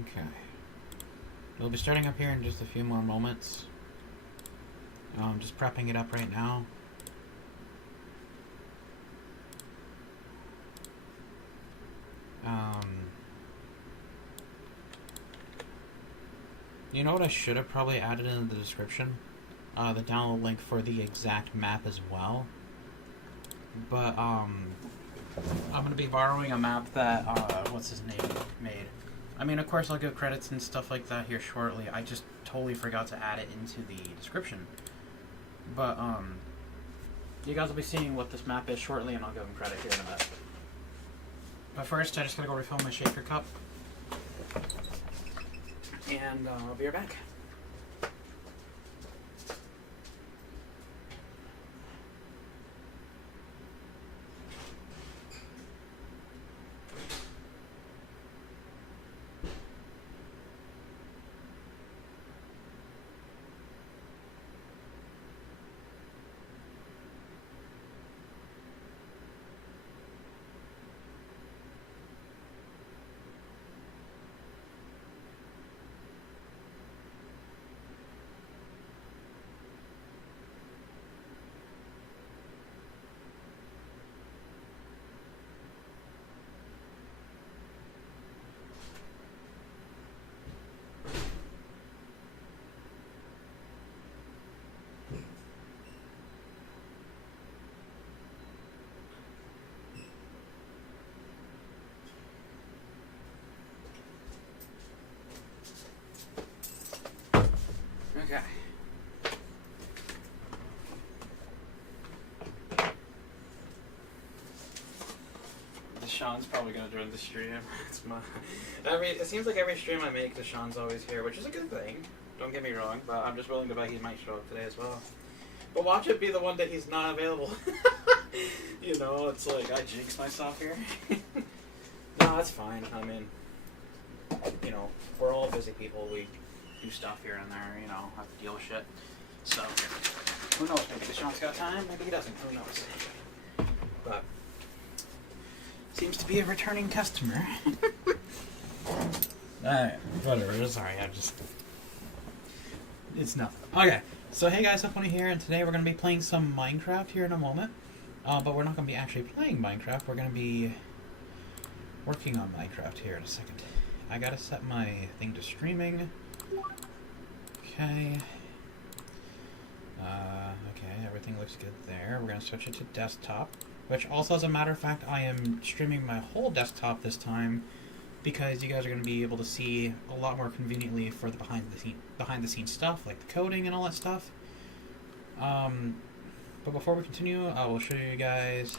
Okay. We'll be starting up here in just a few more moments. Just prepping it up right now. You know what I should have probably added in the description? The download link for the exact map as well. But, I'm gonna be borrowing a map that, what's his name, made. I mean, of course I'll give credits and stuff like that here shortly. I just totally forgot to add it into the description. But, you guys will be seeing what this map is shortly, and I'll give them credit here in a bit. But first, I just gotta go refill my shaker cup. And, I'll be right back. Okay. Deshaun's probably gonna join the stream. I mean, it seems like every stream I make, Deshaun's always here, which is a good thing. Don't get me wrong, but I'm just willing to bet he might show up today as well. But watch it be the one that he's not available. You know, it's like I jinx myself here. No, that's fine. I mean, you know, we're all busy people. We do stuff here and there, you know, have to deal with shit. So, who knows? Maybe Deshaun's got time, maybe he doesn't. Who knows? But, seems to be a returning customer. Alright, whatever. Sorry, it's nothing. Okay, so hey guys, Up here, and today we're going to be playing some Minecraft here in a moment. But we're not going to be actually playing Minecraft. We're going to be working on Minecraft here in a second. I gotta set my thing to streaming. Okay. Okay, everything looks good there. We're gonna switch it to desktop, which also, as a matter of fact, I am streaming my whole desktop this time because you guys are gonna be able to see a lot more conveniently for the behind the scenes stuff, like the coding and all that stuff. But before we continue, I will show you guys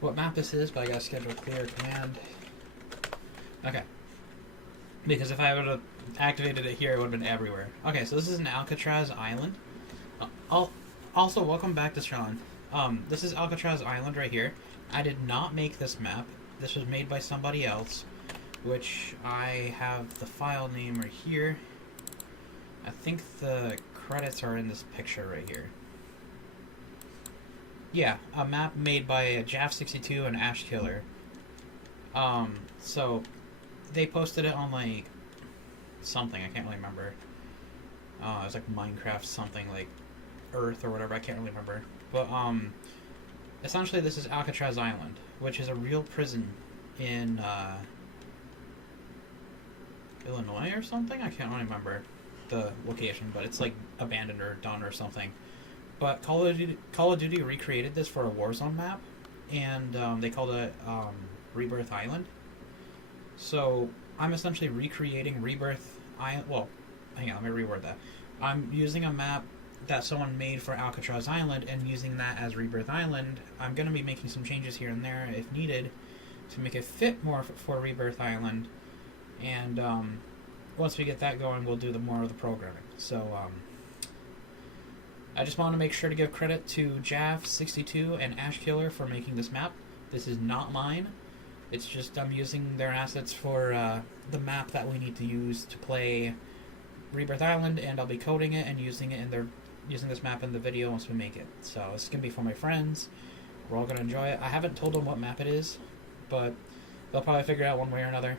what map this is, but I gotta schedule clear command. Okay. Because if I would have activated it here, it would have been everywhere. Okay, so this is an Alcatraz Island. Also, welcome back to Sean. This is Alcatraz Island right here. I did not make this map. This was made by somebody else, which I have the file name right here. I think the credits are in this picture right here. Yeah, a map made by Jaff62 and Ash Killer. So they posted it on, like, something, I can't really remember. It was like Minecraft something, like Earth or whatever, I can't really remember. But, essentially this is Alcatraz Island, which is a real prison in, Illinois or something? I can't really remember the location, but it's, like, abandoned or done or something. But Call of Duty recreated this for a Warzone map, and, they called it, Rebirth Island. So, I'm essentially recreating Rebirth Island. Well, hang on, let me reword that. I'm using a map that someone made for Alcatraz Island and using that as Rebirth Island. I'm going to be making some changes here and there if needed to make it fit more for Rebirth Island. And once we get that going, we'll do more of the programming. So, I just want to make sure to give credit to Jaff62 and Ash Killer for making this map. This is not mine. It's just I'm using their assets for the map that we need to use to play Rebirth Island, and I'll be coding it and using this map in the video once we make it. So this is gonna be for my friends. We're all gonna enjoy it. I haven't told them what map it is, but they'll probably figure it out one way or another.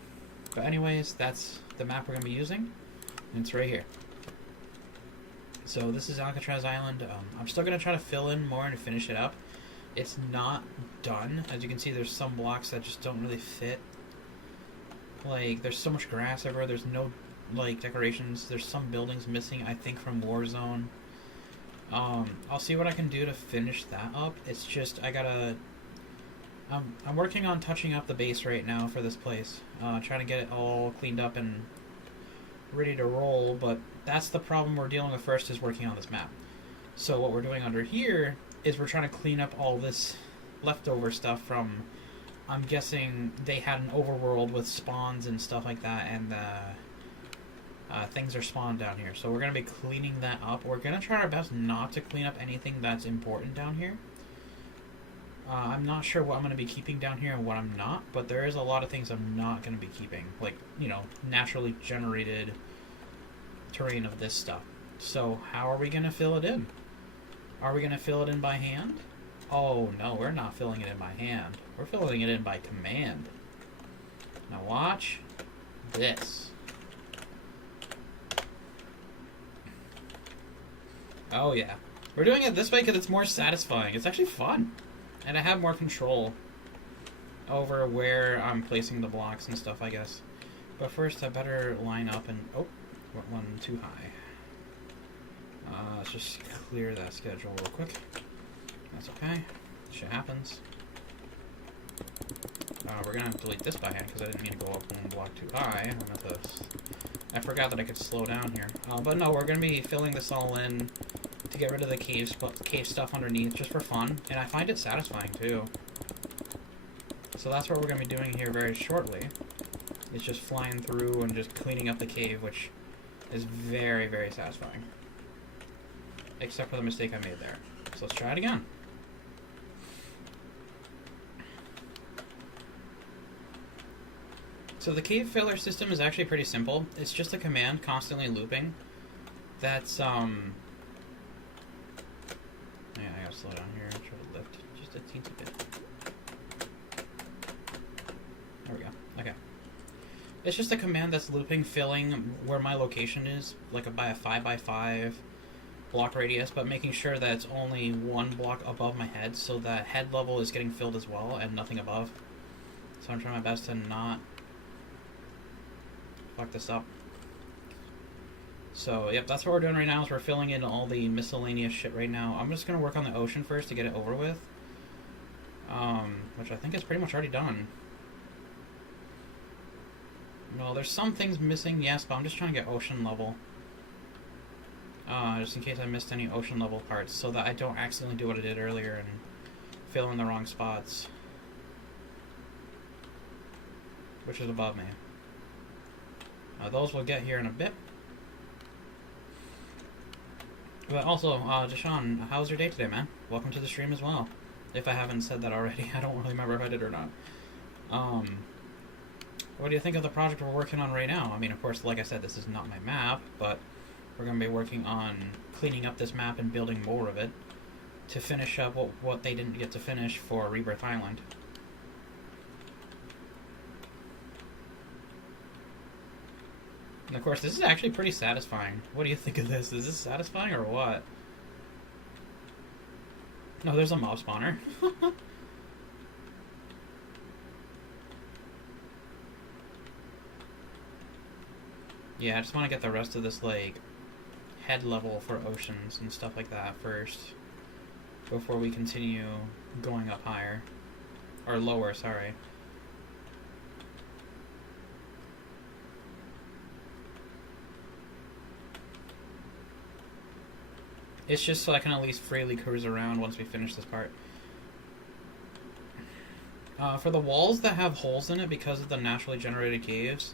But anyways, that's the map we're going to be using, and it's right here. So this is Alcatraz Island. I'm still going to try to fill in more and finish it up. It's not done. As you can see, there's some blocks that just don't really fit. Like, there's so much grass everywhere. There's no, like, decorations. There's some buildings missing, I think, from Warzone. I'll see what I can do to finish that up. It's just, I gotta... I'm working on touching up the base right now for this place. Trying to get it all cleaned up and ready to roll, but that's the problem we're dealing with first, is working on this map. So what we're doing under here is we're trying to clean up all this leftover stuff from... I'm guessing they had an overworld with spawns and stuff like that, and things are spawned down here. So we're going to be cleaning that up. We're going to try our best not to clean up anything that's important down here. I'm not sure what I'm going to be keeping down here and what I'm not, but there is a lot of things I'm not going to be keeping. Like, you know, naturally generated terrain of this stuff. So how are we going to fill it in? Are we going to fill it in by hand? Oh, no, we're not filling it in by hand. We're filling it in by command. Now watch this. Oh, yeah. We're doing it this way because it's more satisfying. It's actually fun. And I have more control over where I'm placing the blocks and stuff, I guess. But first, I better line up and... Oh, went one too high. Let's just clear that schedule real quick. That's okay. Shit happens. We're gonna have to delete this by hand because I didn't mean to go up one block too high. I forgot that I could slow down here. But no, we're gonna be filling this all in to get rid of the cave stuff underneath, just for fun. And I find it satisfying too. So that's what we're gonna be doing here very shortly. It's just flying through and just cleaning up the cave, which is very, very satisfying. Except for the mistake I made there. So let's try it again. So the cave filler system is actually pretty simple. It's just a command constantly looping. That's, yeah, I gotta slow down here and try to lift just a teensy bit. There we go. Okay. It's just a command that's looping, filling where my location is, like by a 5x5 block radius, but making sure that it's only one block above my head, so that head level is getting filled as well, and nothing above. So I'm trying my best to not fuck this up. So, yep, that's what we're doing right now, is we're filling in all the miscellaneous shit right now. I'm just going to work on the ocean first to get it over with. Which I think is pretty much already done. No, there's some things missing, yes, but I'm just trying to get ocean level. Just in case I missed any ocean level parts, so that I don't accidentally do what I did earlier and fill in the wrong spots. Which is above me. Those we'll get here in a bit. But also, Deshaun, how's your day today, man? Welcome to the stream as well. If I haven't said that already, I don't really remember if I did or not. What do you think of the project we're working on right now? I mean, of course, like I said, this is not my map, but we're going to be working on cleaning up this map and building more of it to finish up what they didn't get to finish for Rebirth Island. And of course, this is actually pretty satisfying. What do you think of this? Is this satisfying or what? No, there's a mob spawner. Yeah, I just want to get the rest of this, like, head level for oceans and stuff like that first, before we continue going up higher. Or lower, sorry. It's just so I can at least freely cruise around once we finish this part. For the walls that have holes in it because of the naturally generated caves,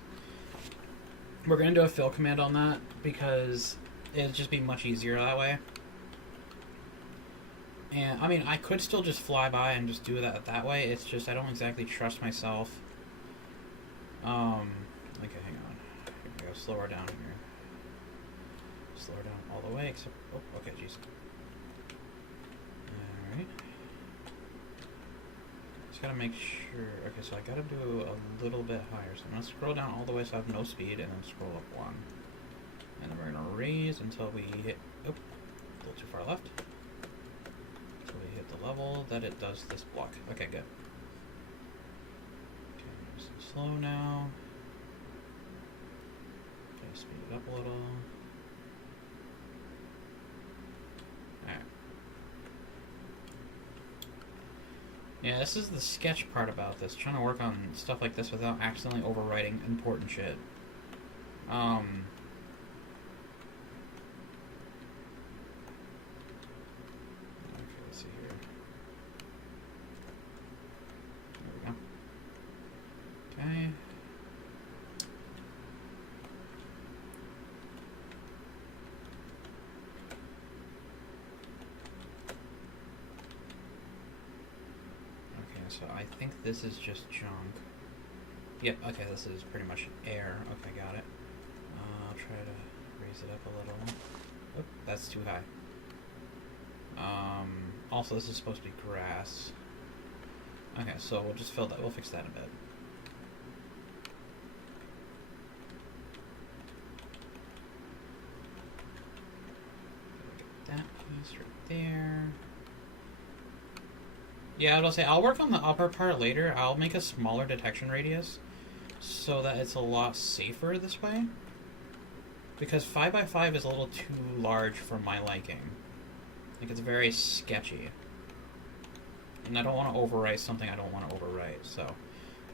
we're going to do a fill command on that because it'd just be much easier that way. And, I mean, I could still just fly by and just do that way. It's just I don't exactly trust myself. Okay, hang on. I gotta slow her down here. Slow her down all the way, except... Oh, okay, jeez. Alright. Just gotta make sure. Okay, so I gotta do a little bit higher. So I'm gonna scroll down all the way so I have no speed, and then scroll up 1. And then we're gonna raise until we hit. Oh, a little too far left. Until we hit the level that it does this block. Okay, good. Okay, nice and slow now. Okay, speed it up a little. Alright. Yeah, this is the sketch part about this. Trying to work on stuff like this without accidentally overwriting important shit. Okay, let's see here. There we go. Okay. So I think this is just junk. Yep, okay, this is pretty much air. Okay, got it. I'll try to raise it up a little. Oh, that's too high. Also, this is supposed to be grass. Okay, so we'll just fill that. We'll fix that in a bit. Get that piece right there. Yeah, I'll say I'll work on the upper part later. I'll make a smaller detection radius so that it's a lot safer this way. Because 5x5 is a little too large for my liking. Like, it's very sketchy. And I don't want to overwrite something I don't want to overwrite, so.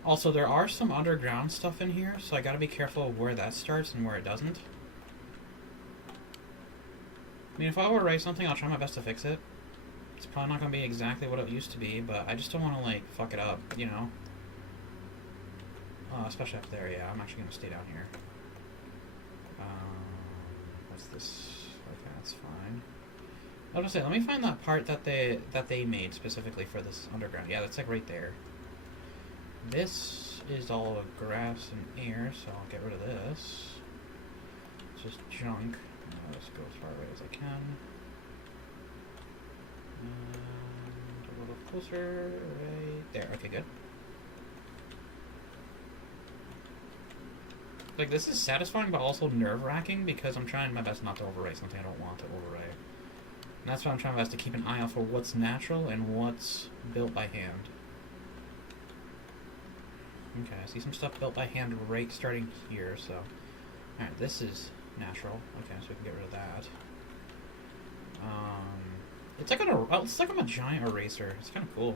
Also, there are some underground stuff in here, so I gotta be careful of where that starts and where it doesn't. I mean, if I overwrite something, I'll try my best to fix it. It's probably not going to be exactly what it used to be, but I just don't want to, like, fuck it up, you know? Especially up there, yeah. I'm actually going to stay down here. What's this? Okay, that's fine. I was going to say, let me find that part that they made specifically for this underground. Yeah, that's, like, right there. This is all of grass and air, so I'll get rid of this. It's just junk. Let's go as far away as I can. And a little closer, right there. Okay, good. Like, this is satisfying, but also nerve-wracking because I'm trying my best not to overwrite something I don't want to overwrite. And that's why I'm trying my best to keep an eye out for what's natural and what's built by hand. Okay, I see some stuff built by hand right starting here, so... Alright, this is natural. Okay, so we can get rid of that. It's like I'm a giant eraser. It's kind of cool.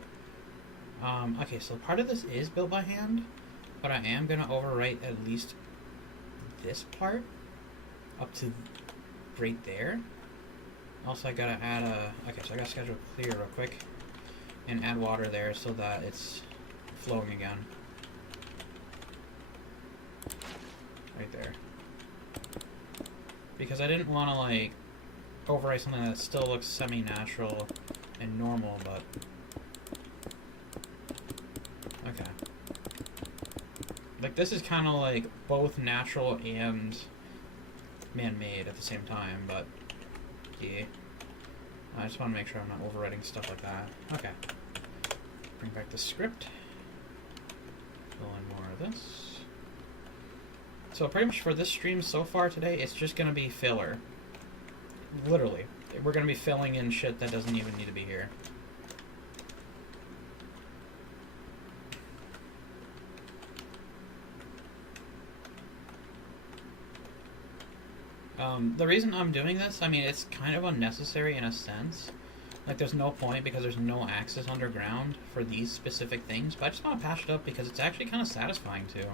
Okay, so part of this is built by hand, but I am going to overwrite at least this part up to right there. Also, I got to add a... Okay, so I got to schedule clear real quick and add water there so that it's flowing again. Right there. Because I didn't want to, like, overwrite something that still looks semi-natural and normal, but... Okay. Like, this is kind of, like, both natural and man-made at the same time, but... Yeah. I just want to make sure I'm not overwriting stuff like that. Okay. Bring back the script. Fill in more of this. So pretty much for this stream so far today, it's just going to be filler. Literally. We're going to be filling in shit that doesn't even need to be here. The reason I'm doing this, I mean, it's kind of unnecessary in a sense. Like, there's no point because there's no access underground for these specific things, but I just want to patch it up because it's actually kind of satisfying, too.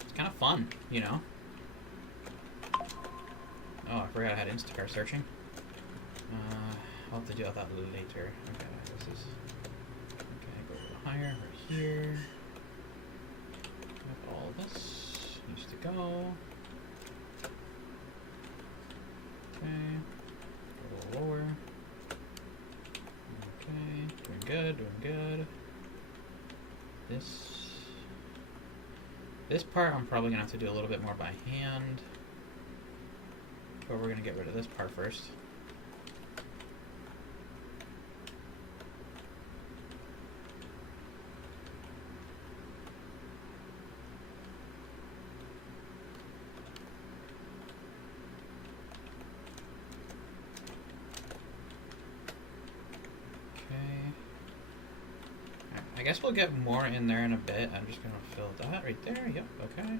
It's kind of fun, you know? Oh, I forgot I had Instacart searching. I'll have to deal with that later. Okay, this is... Okay, go a little higher, right here. All this needs to go. Okay, go a little lower. Okay, doing good, doing good. This part I'm probably gonna have to do a little bit more by hand. But we're gonna get rid of this part first. guess we'll get more in there in a bit. I'm just gonna fill that right there. Yep, okay.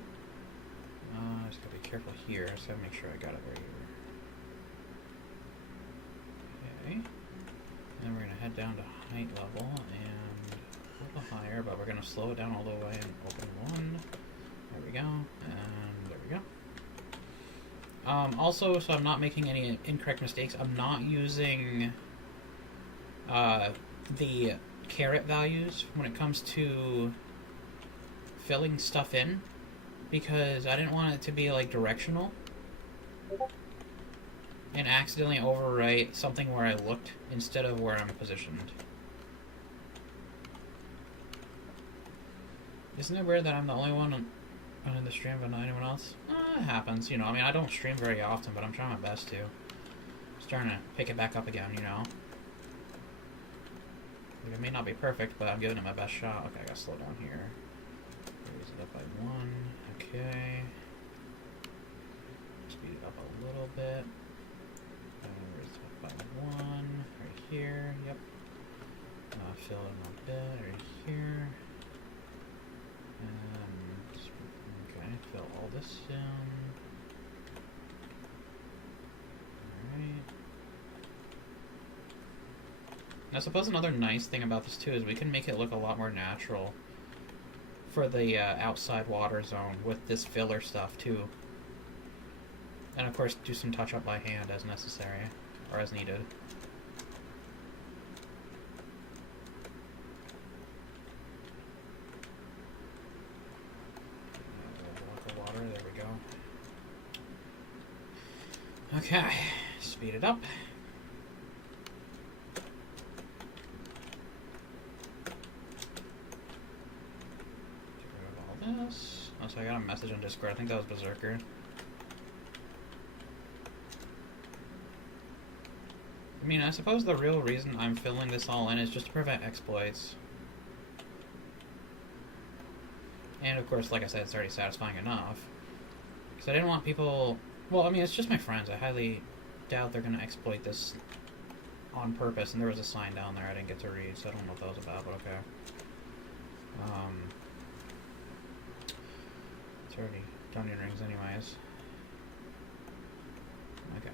Just gotta be careful here. Just gotta make sure I got it right here. Okay. Then we're gonna head down to height level and a little higher, but we're gonna slow it down all the way and open one. There we go. And there we go. Also, so I'm not making any incorrect mistakes, I'm not using the caret values when it comes to filling stuff in, because I didn't want it to be like directional and accidentally overwrite something where I looked instead of where I'm positioned. Isn't it weird that I'm the only one in the stream but not anyone else? It happens, you know. I mean, I don't stream very often, but I'm trying my best to. Just trying to pick it back up again, you know. Like, it may not be perfect, but I'm giving it my best shot. Okay, I gotta slow down here. Raise it up by 1. Okay. Speed it up a little bit. Raise it up by 1. Right here. Yep. Fill in a bit right here. Okay, fill all this in. Alright. I suppose another nice thing about this too is we can make it look a lot more natural for the outside water zone with this filler stuff too. And of course do some touch up by hand as necessary, or as needed. There we go. Okay, speed it up. Get rid of all this. Oh, so I got a message on Discord. I think that was Berserker. I mean, I suppose the real reason I'm filling this all in is just to prevent exploits. And of course, like I said, it's already satisfying enough. Because I didn't want people... Well, I mean, it's just my friends. I highly doubt they're going to exploit this on purpose. And there was a sign down there I didn't get to read, so I don't know what that was about, but okay. It's already done in rings anyways. Okay.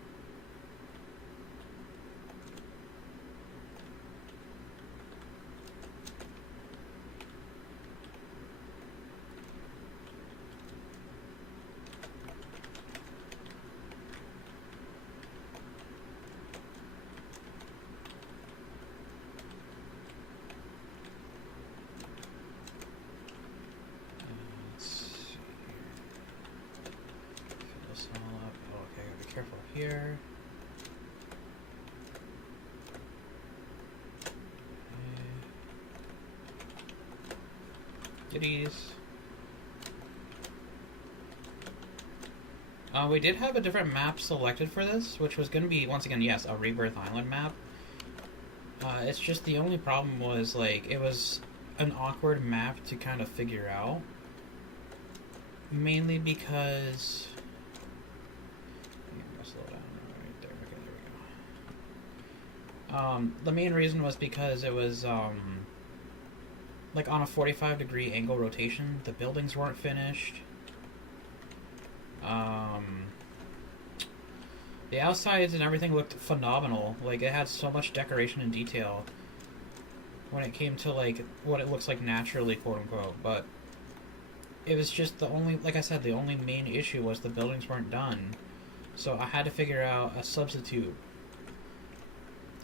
Careful here. Goodies. We did have a different map selected for this, which was going to be, once again, yes, a Rebirth Island map. It's just the only problem was, like, it was an awkward map to kind of figure out. Mainly because... the main reason was because it was, like, on a 45-degree angle rotation. The buildings weren't finished. The outsides and everything looked phenomenal. Like, it had so much decoration and detail when it came to, like, what it looks like naturally, quote-unquote. But it was just the only, like I said, the only main issue was the buildings weren't done. So I had to figure out a substitute.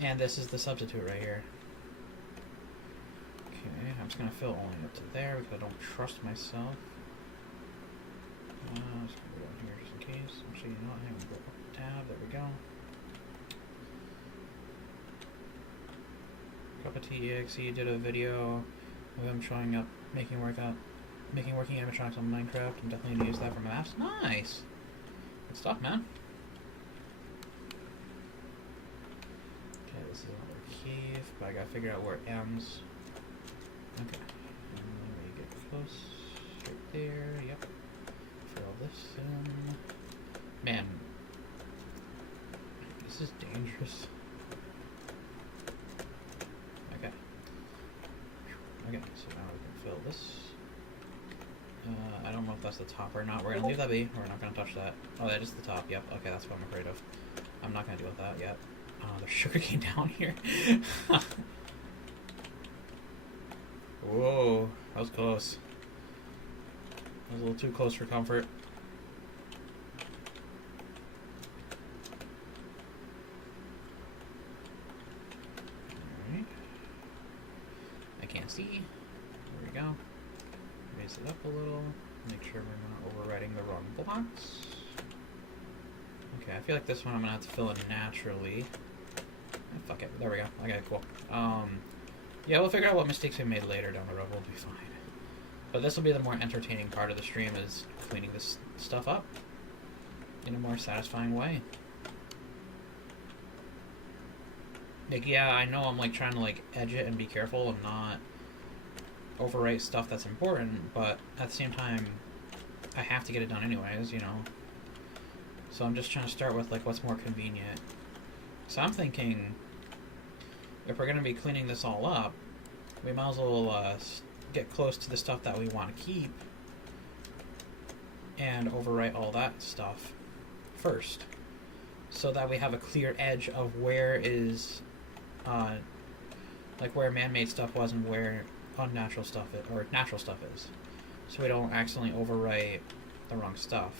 And this is the substitute right here. Okay, I'm just going to fill only up to there because I don't trust myself. Just going to go down here just in case. Actually, you know what? I'm going to go up the tab. There we go. Cup of Tea EXE did a video of him showing up making working animatronics on Minecraft. I'm definitely going to use that for maps. Nice! Good stuff, man. This is another cave, but I gotta figure out where it ends. Okay. And then we get close. Right there, yep. Fill this in. Man. This is dangerous. Okay. Okay, so that's the top or not. We're gonna leave that be. We're not gonna touch that. Oh, that is the top. Yep. Okay, that's what I'm afraid of. I'm not gonna deal with that yet. There's sugarcane down here. Whoa, that was close. That was a little too close for comfort. Alright. I can't see. There we go. Raise it up a little. Make sure we're not overriding the wrong blocks. Okay, I feel like this one I'm gonna have to fill in naturally. Oh, fuck it. There we go. Okay, cool. Yeah, we'll figure out what mistakes we made later down the road. We'll be fine. But this will be the more entertaining part of the stream, is cleaning this stuff up in a more satisfying way. Like, yeah, I know I'm like trying to like edge it and be careful and not overwrite stuff that's important, but at the same time, I have to get it done anyways, you know. So I'm just trying to start with like what's more convenient. So I'm thinking, if we're going to be cleaning this all up, we might as well get close to the stuff that we want to keep and overwrite all that stuff first, so that we have a clear edge of where is like where man-made stuff was and where unnatural stuff is, or natural stuff is, so we don't accidentally overwrite the wrong stuff.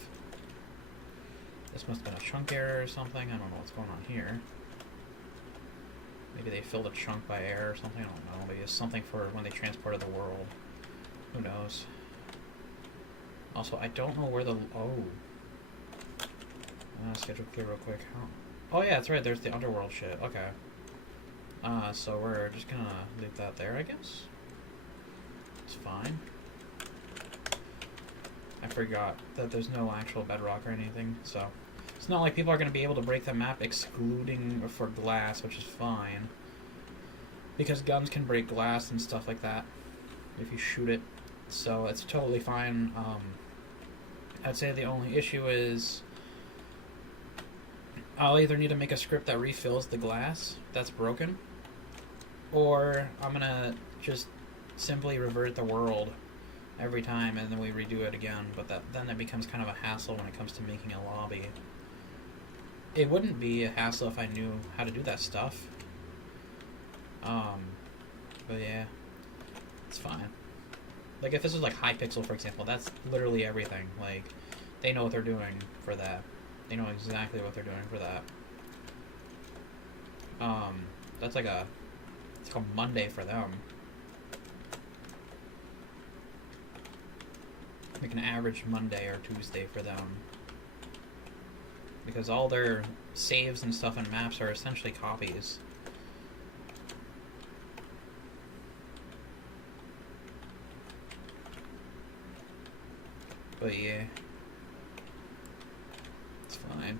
This must have been a chunk error or something. I don't know what's going on here. Maybe they filled a chunk by air or something. I don't know. Maybe it's something for when they transported the world. Who knows? Also, I don't know where the... Oh. Schedule clear real quick. Oh yeah, that's right. There's the underworld shit. Okay. So we're just gonna leave that there, I guess. It's fine. I forgot that there's no actual bedrock or anything, so... It's not like people are going to be able to break the map excluding for glass, which is fine. Because guns can break glass and stuff like that if you shoot it. So it's totally fine. I'd say the only issue is I'll either need to make a script that refills the glass that's broken, or I'm going to just simply revert the world every time and then we redo it again. But then it becomes kind of a hassle when it comes to making a lobby. It wouldn't be a hassle if I knew how to do that stuff. But yeah, it's fine. Like if this was like Hypixel, for example, that's literally everything. Like, they know what they're doing for that. They know exactly what they're doing for that. That's like it's like a Monday for them. Like an average Monday or Tuesday for them. Because all their saves and stuff and maps are essentially copies. But yeah, it's fine.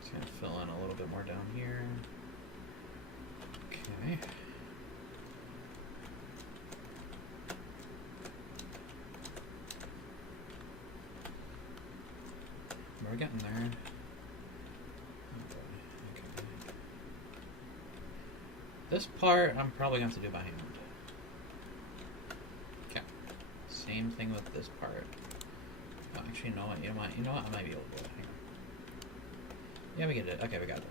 Just gonna fill in a little bit more down here. Okay. We're getting there. Okay. This part I'm probably going to have to do by hand. Okay. Same thing with this part. Oh, actually, you know what? I might be able to do it. Hang on. Yeah, we get it. Okay, we got it.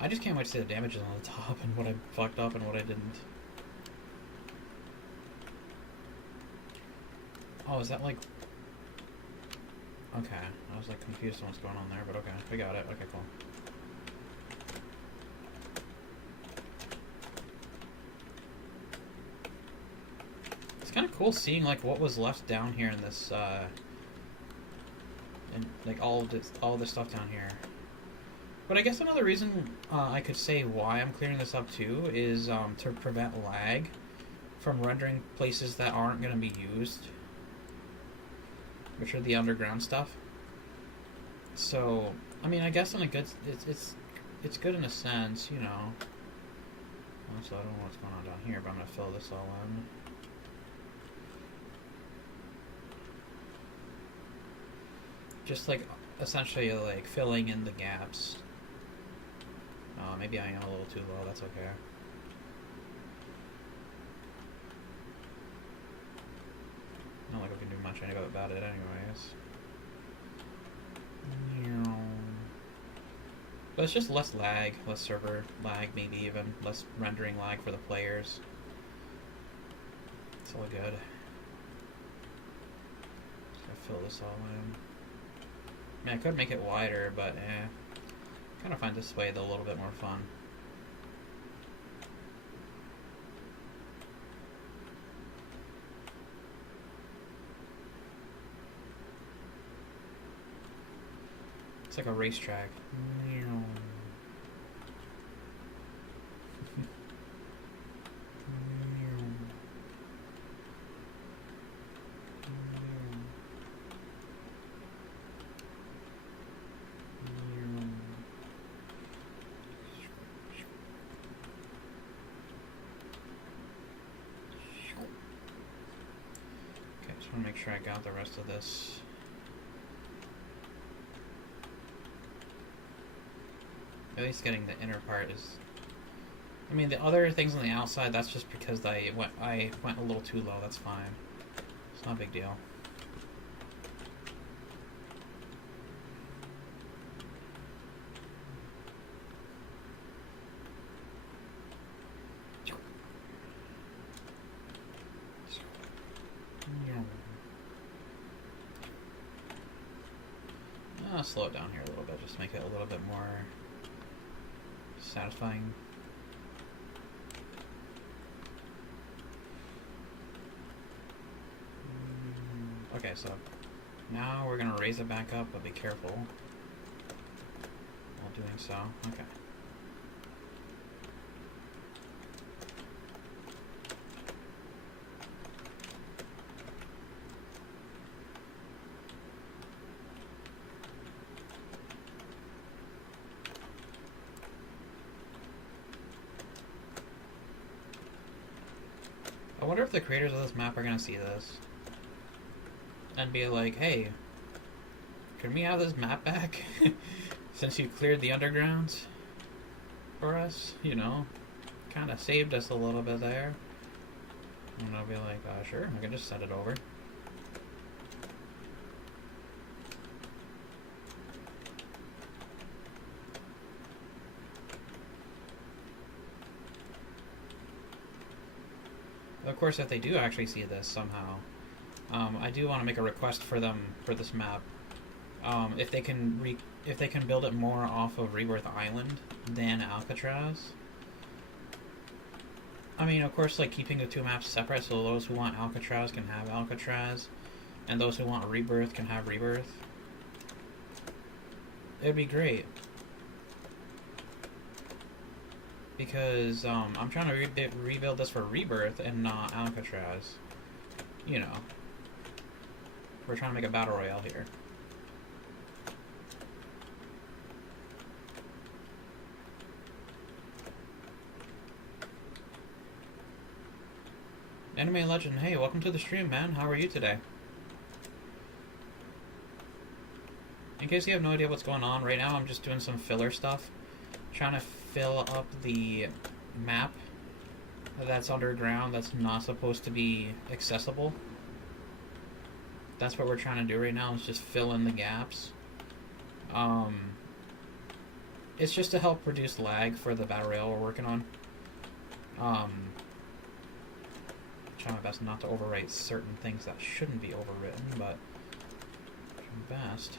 I just can't wait to see the damages on the top and what I fucked up and what I didn't. Oh, is that like... Okay, I was like confused on what's going on there, but okay, we got it. Okay, cool. It's kind of cool seeing like what was left down here in this, and like all this stuff down here. But I guess another reason I could say why I'm clearing this up too is to prevent lag from rendering places that aren't going to be used, which are the underground stuff. So, I mean, I guess in a good, it's good in a sense, you know. Also, I don't know what's going on down here, but I'm gonna fill this all in. Just like essentially like filling in the gaps. Maybe I am a little too low. That's okay. much about it anyways. But it's just less lag, less server lag, maybe even less rendering lag for the players. It's all good. Just gotta fill this all in. I mean, I could make it wider, but kind of find this way a little bit more fun. It's like a racetrack. Okay, just want to make sure I got the rest of this. At least getting the inner part is... I mean, the other things on the outside, that's just because I went a little too low. That's fine. It's not a big deal. I'll slow it down here a little bit, just make it a little bit more satisfying. Okay, so now we're gonna raise it back up, but be careful while doing so. Okay. I wonder if the creators of this map are gonna see this and be like, hey, can we have this map back? Since you cleared the undergrounds for us, you know, kind of saved us a little bit there. And I'll be like, sure, I can just send it over. Of course, if they do actually see this somehow, I do want to make a request for them for this map. If they can build it more off of Rebirth Island than Alcatraz. I mean, of course, like keeping the two maps separate, so those who want Alcatraz can have Alcatraz, and those who want Rebirth can have Rebirth. It'd be great. Because I'm trying to rebuild this for Rebirth and not Alcatraz. You know. We're trying to make a battle royale here. Anime Legend, hey, welcome to the stream, man. How are you today? In case you have no idea what's going on, right now I'm just doing some filler stuff. Trying to fill up the map that's underground that's not supposed to be accessible. That's what we're trying to do right now, is just fill in the gaps. It's just to help reduce lag for the battle royale we're working on. Trying my best not to overwrite certain things that shouldn't be overwritten, but trying my best.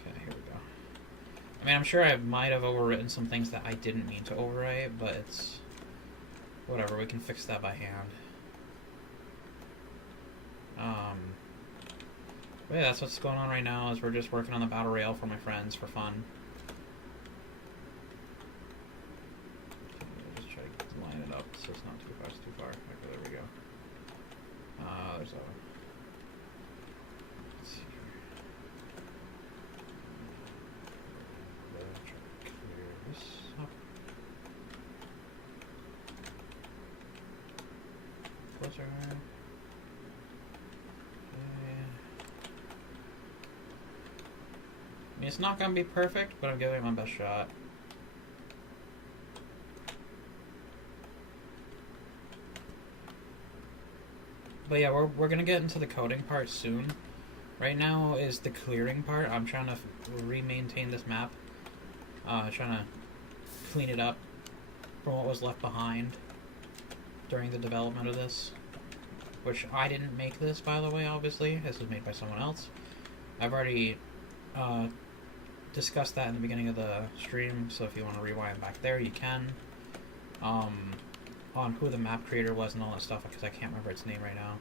Okay, here we go. I mean, I'm sure I might have overwritten some things that I didn't mean to overwrite, but it's whatever, we can fix that by hand. But yeah, that's what's going on right now, is we're just working on the battle royale for my friends for fun. Just try to line it up so it's not too fast, too far. Okay, there we go. There's a... Let's see here. Try to clear this up. Closer. Okay. I mean, it's not going to be perfect, but I'm giving it my best shot. But yeah, we're gonna get into the coding part soon. Right now is the clearing part. I'm trying to re-maintain this map. Trying to clean it up from what was left behind during the development of this. Which I didn't make this, by the way, obviously. This was made by someone else. I've already discussed that in the beginning of the stream, so if you want to rewind back there, you can. On who the map creator was and all that stuff, because I can't remember its name right now.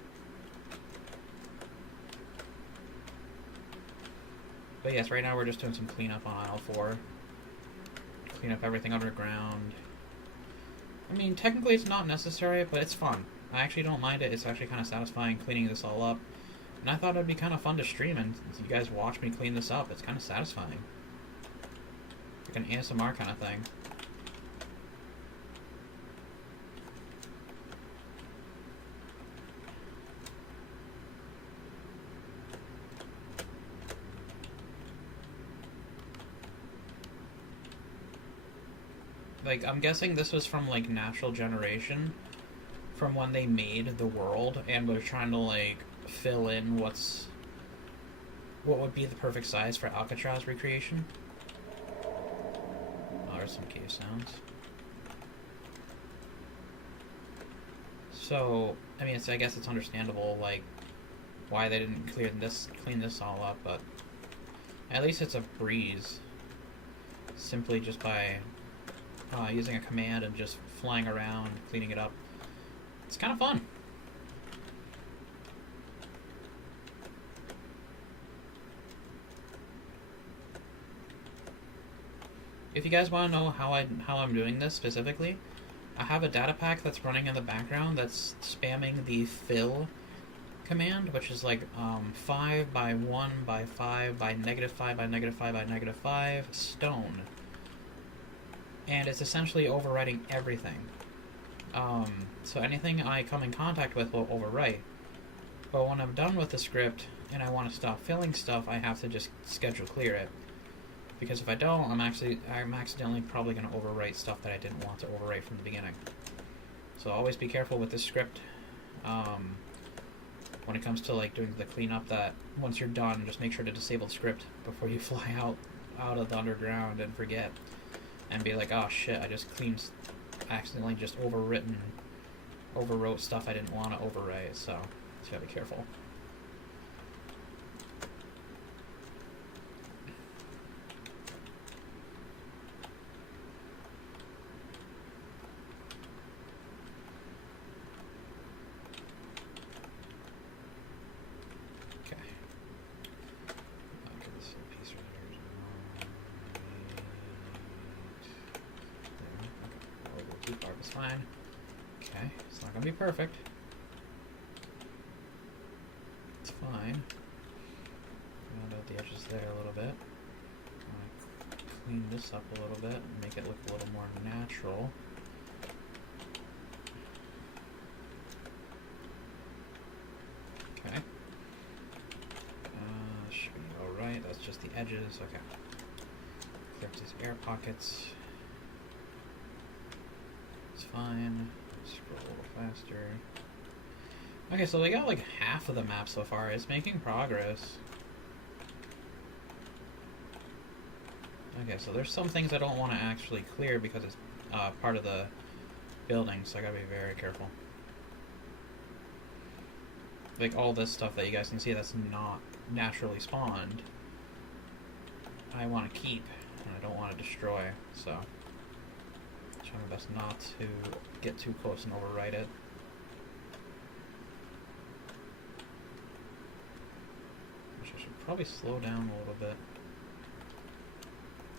But yes, right now we're just doing some cleanup on aisle 4. Clean up everything underground. I mean, technically it's not necessary, but it's fun. I actually don't mind it. It's actually kind of satisfying cleaning this all up. And I thought it'd be kind of fun to stream and you guys watch me clean this up. It's kind of satisfying. Like an ASMR kind of thing. Like, I'm guessing this was from, like, natural generation. From when they made the world and were trying to, like, fill in what would be the perfect size for Alcatraz recreation. Oh, there's some cave sounds. So, I mean, I guess it's understandable, like, why they didn't clean this all up, but at least it's a breeze. Simply just by using a command and just flying around, cleaning it up. It's kind of fun. If you guys want to know how I'm doing this specifically, I have a data pack that's running in the background that's spamming the fill command, which is like 5 by 1 by 5 by negative 5 by negative 5 by negative 5 stone. And it's essentially overwriting everything. So anything I come in contact with will overwrite. But when I'm done with the script and I want to stop filling stuff, I have to just schedule clear it. Because if I don't, I'm accidentally probably going to overwrite stuff that I didn't want to overwrite from the beginning. So always be careful with this script. When it comes to like doing the cleanup, that once you're done, just make sure to disable the script before you fly out of the underground and forget. And be like, oh shit, I accidentally just overwrote stuff I didn't want to overwrite, so you gotta be careful. Okay. Okay, this is a piece right here. Part is fine. Okay, it's not gonna be perfect. It's fine. Round out the edges there a little bit. Clean this up a little bit and make it look a little more natural. Okay. Should be alright. That's just the edges. Okay. Clear up these air pockets. Fine. Scroll a little faster. Okay, so we got like half of the map so far. It's making progress. Okay, so there's some things I don't want to actually clear because it's part of the building, so I gotta be very careful. Like all this stuff that you guys can see that's not naturally spawned, I want to keep, and I don't want to destroy, so try my best not to get too close and overwrite it. Which I should probably slow down a little bit.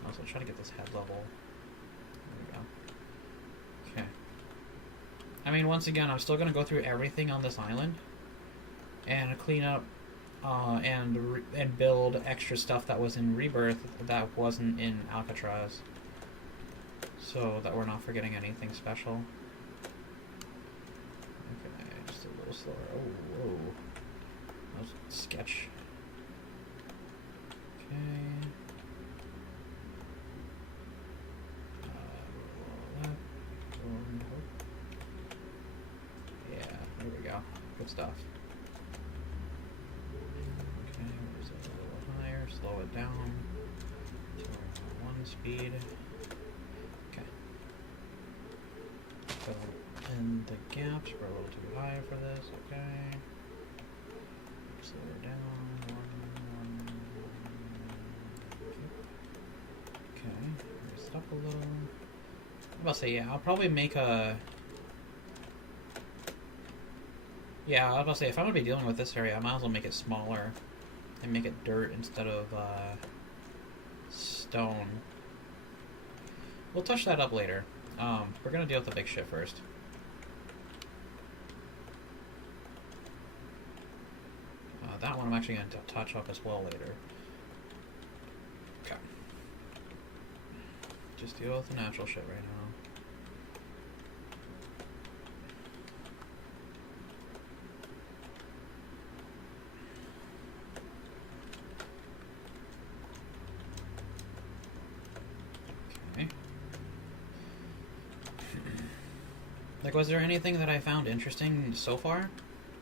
Also try to get this head level. There we go. Okay. I mean, once again, I'm still going to go through everything on this island and clean up and build extra stuff that was in Rebirth that wasn't in Alcatraz, so that we're not forgetting anything special. Okay, just a little slower. Oh, whoa. That was sketch. Okay. Yeah, there we go. Good stuff. slow it down to 1 speed. Okay. Fill in the gaps. We're a little too high for this. Okay. Slow it down. Okay. Raise it up a little. I'm about to say, yeah, I'll probably make a... Yeah, I was about to say, if I'm going to be dealing with this area, I might as well make it smaller and make it dirt instead of stone. We'll touch that up later. We're going to deal with the big shit first. That one I'm actually going to touch up as well later. Okay. Just deal with the natural shit right now. Like, was there anything that I found interesting so far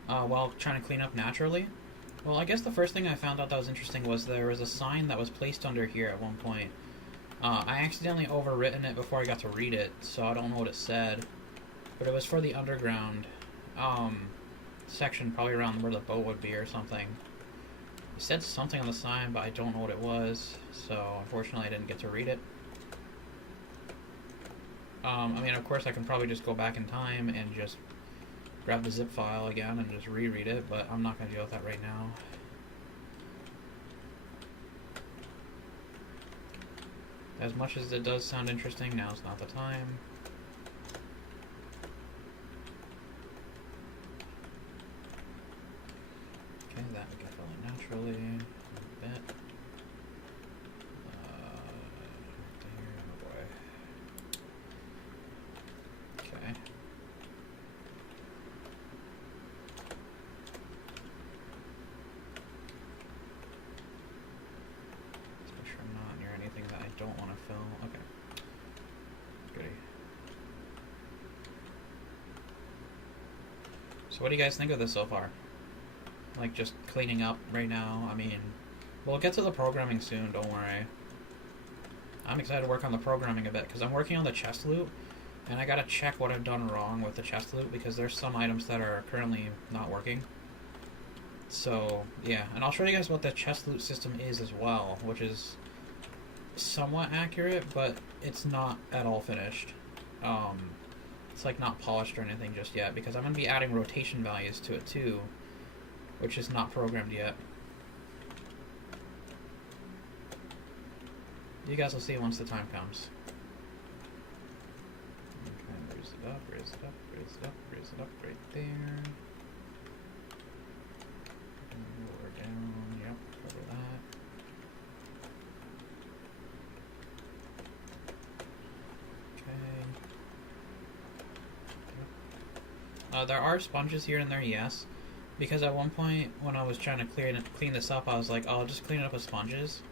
while trying to clean up naturally? Well, I guess the first thing I found out that was interesting was there was a sign that was placed under here at one point. I accidentally overwritten it before I got to read it, so I don't know what it said. But it was for the underground section, probably around where the boat would be or something. It said something on the sign, but I don't know what it was, so unfortunately I didn't get to read it. I mean, of course, I can probably just go back in time and just grab the zip file again and just reread it, but I'm not going to deal with that right now. As much as it does sound interesting, now's not the time. Okay, that we can fill in naturally a bit. Don't want to fill. Okay. Goody. So what do you guys think of this so far? Like, just cleaning up right now? I mean, we'll get to the programming soon, don't worry. I'm excited to work on the programming a bit, because I'm working on the chest loot, and I gotta check what I've done wrong with the chest loot, because there's some items that are currently not working. So, yeah. And I'll show you guys what the chest loot system is as well, which is somewhat accurate, but it's not at all finished. It's like not polished or anything just yet, because I'm going to be adding rotation values to it too, which is not programmed yet. You guys will see once the time comes. Okay, raise it up, raise it up, raise it up, raise it up right there. And lower down, yep, cover that. There are sponges here and there, yes. Because at one point, when I was trying to clean this up, I was like, oh, I'll just clean it up with sponges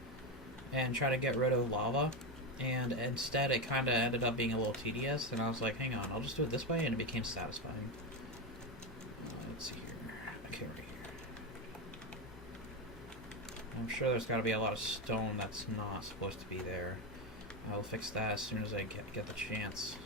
and try to get rid of lava. And instead, it kind of ended up being a little tedious, and I was like, hang on, I'll just do it this way, and it became satisfying. Let's see here. Okay, right here. I'm sure there's got to be a lot of stone that's not supposed to be there. I'll fix that as soon as I get the chance.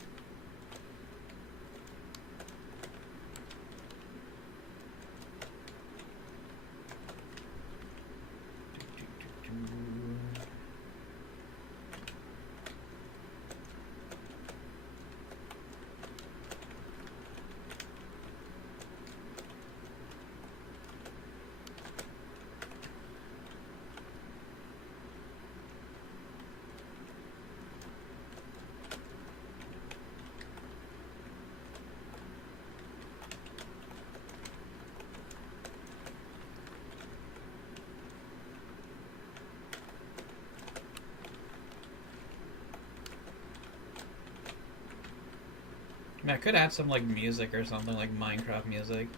I mean, I could add some, like, music or something, like Minecraft music.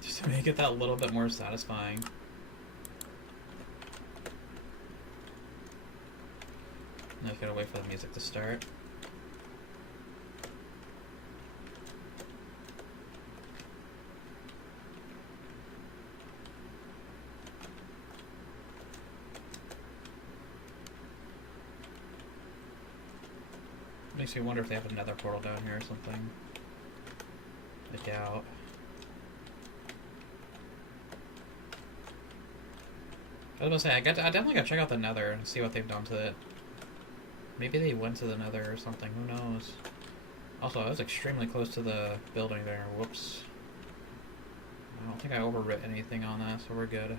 Just to make it that little bit more satisfying. Now I gotta wait for the music to start. Makes me wonder if they have another portal down here or something. I doubt. I was gonna say, I definitely gotta check out the Nether and see what they've done to it. Maybe they went to the Nether or something, who knows. Also, I was extremely close to the building there, whoops. I don't think I overwrit anything on that, so we're good.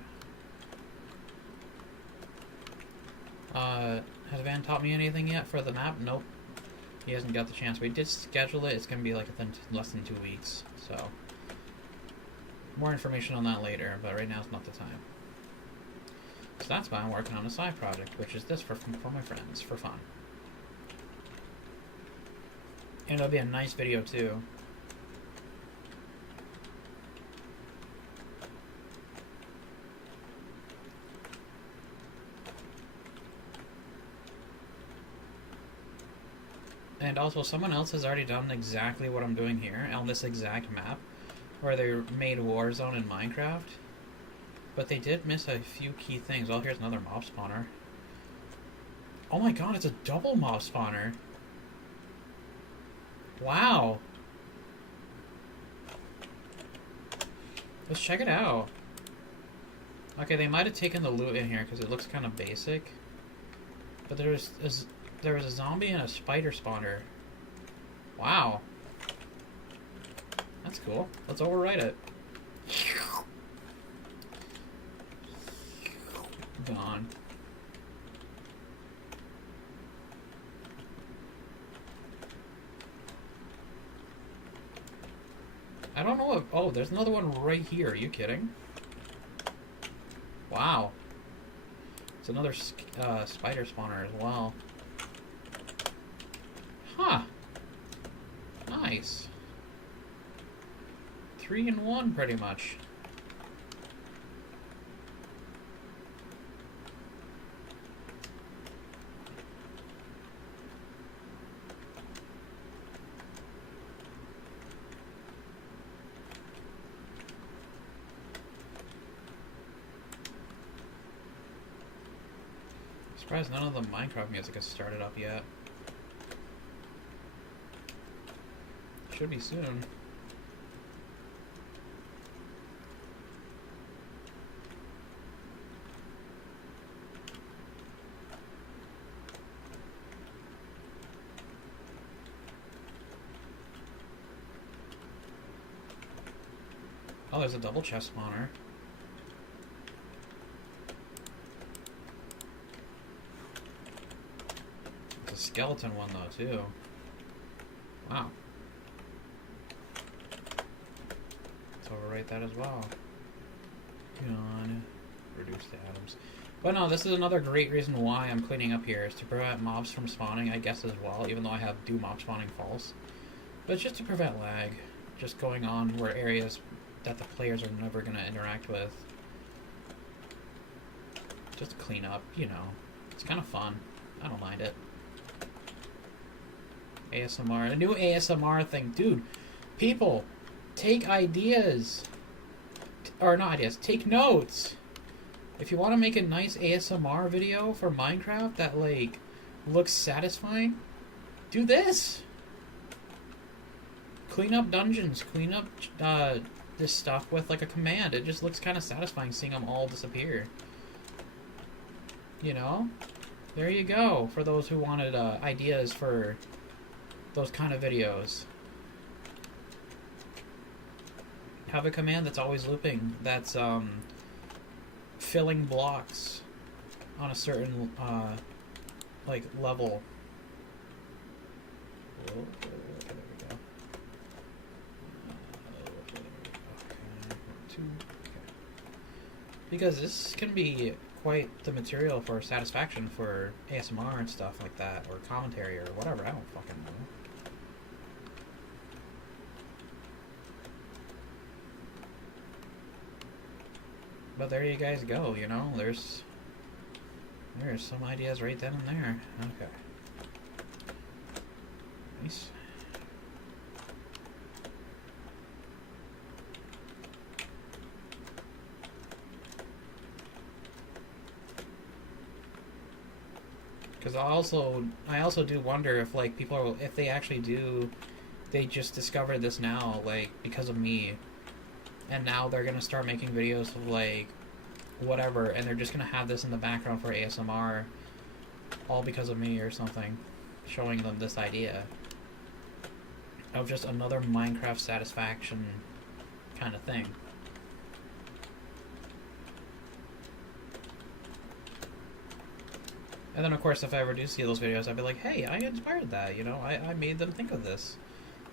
Has Van taught me anything yet for the map? Nope. He hasn't got the chance. We did schedule it, it's gonna be like within less than 2 weeks, so. More information on that later, but right now is not the time. So that's why I'm working on a side project, which is this for my friends, for fun. And it'll be a nice video too. And also, someone else has already done exactly what I'm doing here on this exact map, where they made Warzone in Minecraft. But they did miss a few key things. Oh, here's another mob spawner. Oh my god, it's a double mob spawner. Wow. Let's check it out. Okay, they might have taken the loot in here because it looks kind of basic. But there was a zombie and a spider spawner. Wow. That's cool. Let's overwrite it. Gone. I don't know if... Oh, there's another one right here. Are you kidding? Wow. It's another spider spawner as well. Huh. Nice. 3 in 1, pretty much. Surprised none of the Minecraft music has started up yet. Should be soon. Oh, there's a double chest spawner. It's a skeleton one though, too. Wow. Let's overwrite that as well. Gone. Reduce the atoms. But no, this is another great reason why I'm cleaning up here, is to prevent mobs from spawning, I guess, as well, even though I have do mob spawning false. But it's just to prevent lag. Just going on where areas that the players are never going to interact with. Just to clean up, you know. It's kind of fun. I don't mind it. ASMR. A new ASMR thing. Dude, people, take ideas. Or not ideas, take notes. If you want to make a nice ASMR video for Minecraft that, like, looks satisfying, do this. Clean up dungeons. Clean up this stuff with, like, a command. It just looks kind of satisfying seeing them all disappear. You know? There you go, for those who wanted ideas for those kind of videos. Have a command that's always looping, that's filling blocks on a certain like level. Whoa, okay, there we go. Okay. Because this can be quite the material for satisfaction for ASMR and stuff like that, or commentary or whatever, I don't fucking know. But there you guys go, you know, there's some ideas right then and there. Okay. Nice. Because I also do wonder if like people are, if they actually do, they just discovered this now like because of me, and now they're gonna start making videos of like whatever, and they're just gonna have this in the background for ASMR, all because of me or something, showing them this idea of just another Minecraft satisfaction kind of thing. And then, of course, if I ever do see those videos, I'd be like, hey, I inspired that, you know? I made them think of this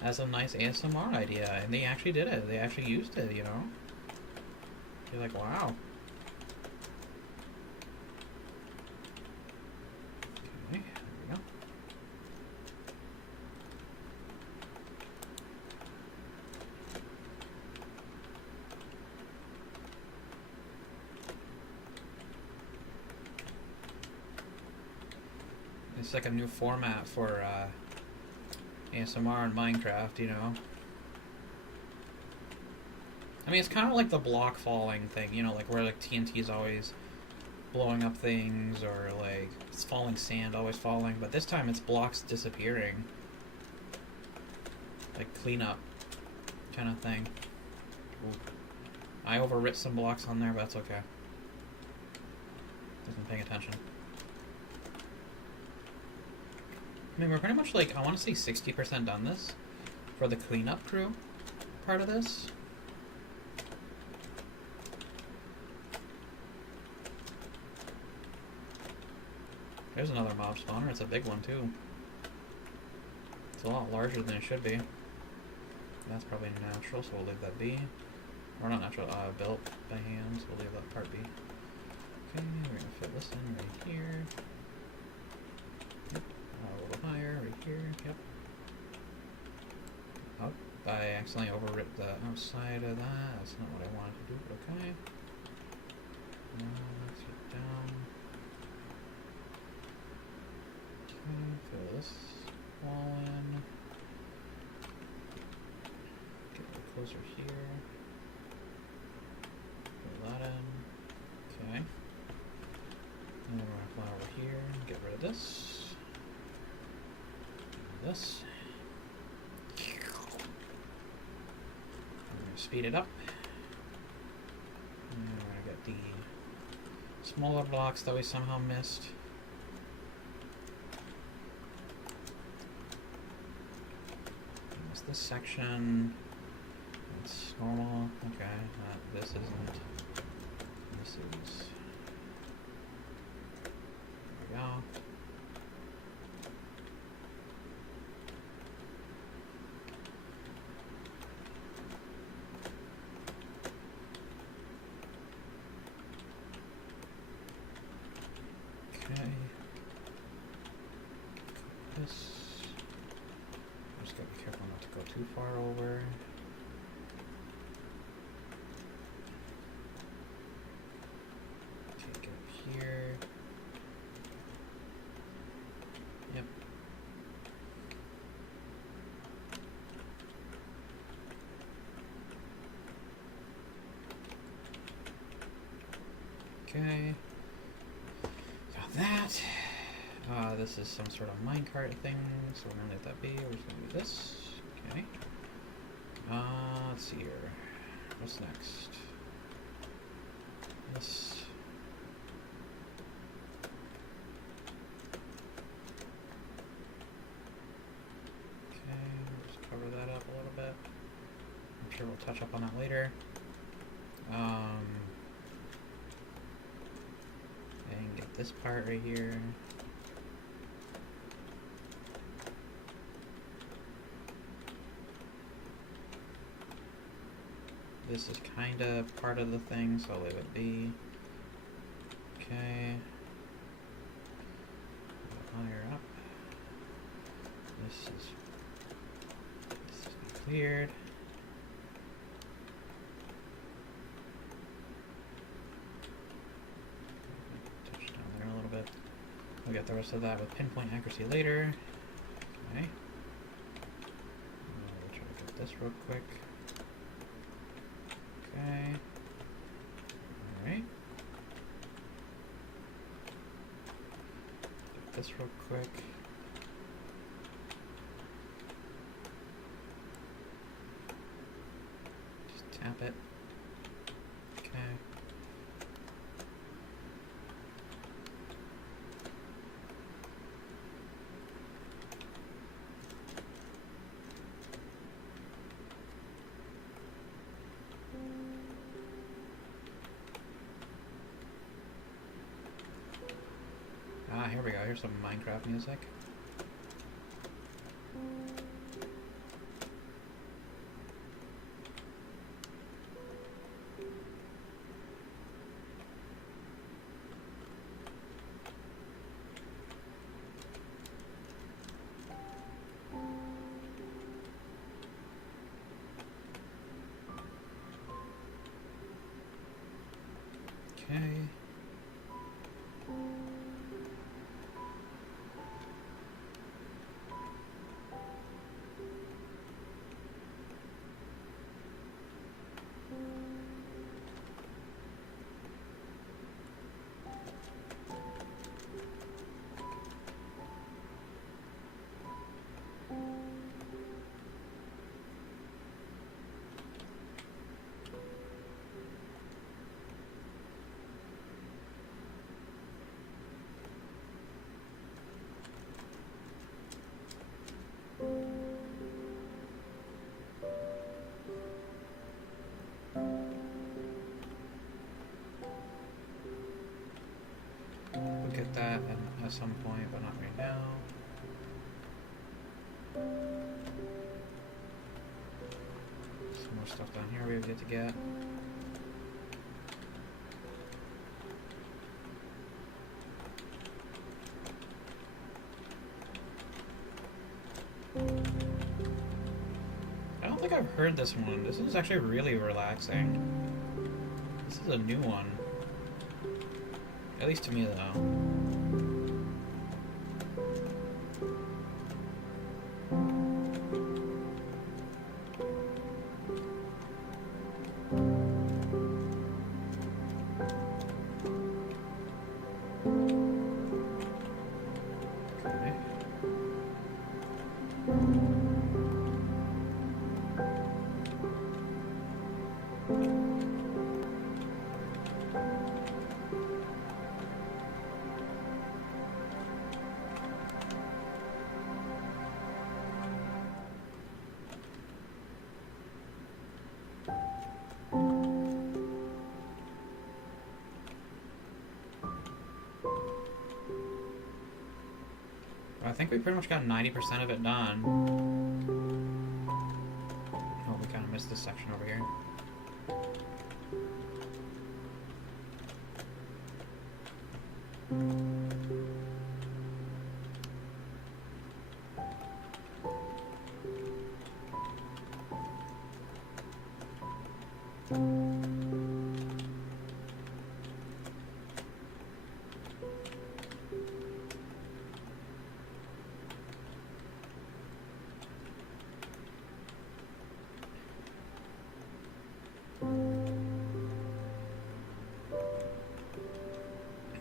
as a nice ASMR idea, and they actually did it. They actually used it, you know? You're like, wow. Okay, there we go. It's like a new format for ASMR in Minecraft, you know? I mean, it's kind of like the block falling thing, you know, like where like TNT is always blowing up things, or like it's falling sand always falling, but this time it's blocks disappearing. Like cleanup kind of thing. Ooh. I overwrit some blocks on there, but that's okay. Wasn't paying attention. I mean, we're pretty much like, I want to say 60% done this for the cleanup crew part of this. There's another mob spawner. It's a big one too. It's a lot larger than it should be. That's probably natural, so we'll leave that be. Or not natural, built by hand, so we'll leave that part be. Okay, we're gonna fit this in right here. Yep. A little higher, right here, yep. Oh, I accidentally overripped the outside of that. That's not what I wanted to do, but okay. Let's get down. Okay, fill this wall in. Get a little closer here. Fill that in. Okay. And then we're gonna fly over here and get rid of this. And this. We're gonna speed it up. And we're gonna get the smaller blocks that we somehow missed. This section, it's normal, okay, this isn't, this is, there we go. Okay, this. Gotta be careful not to go too far over. Take it up here. Yep. Okay. Got that. This is some sort of minecart thing, so we're gonna let that be. We're just gonna do this. Okay. Let's see here. What's next? This. Okay, we'll just cover that up a little bit. I'm sure we'll touch up on that later. And get this part right here. This is kind of part of the thing, so I'll leave it be. Okay. Higher up. This is cleared. Touch down there a little bit. We'll get the rest of that with pinpoint accuracy later. Okay. We'll try to get this real quick. Okay. Alright. this real quick. Just tap it. Okay. Ah, here we go. Here's some Minecraft music. Okay. We'll get that at some point, but not right now. Some more stuff down here we have yet to get. I don't think I've heard this one. This is actually really relaxing. This is a new one. At least to me, though. Okay. I think we pretty much got 90% of it done. Oh, we kind of missed this section over here.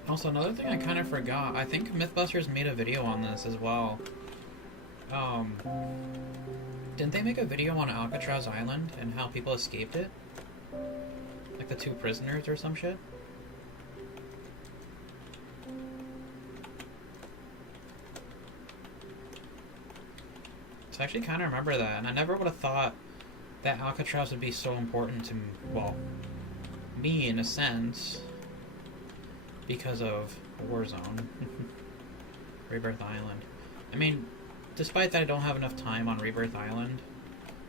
Also, another thing I kind of forgot, I think Mythbusters made a video on this as well. Didn't they make a video on Alcatraz Island and how people escaped it? Like the 2 prisoners or some shit? So I actually kind of remember that, and I never would have thought that Alcatraz would be so important to, well, me in a sense, because of Warzone. Rebirth Island. I mean, despite that I don't have enough time on Rebirth Island,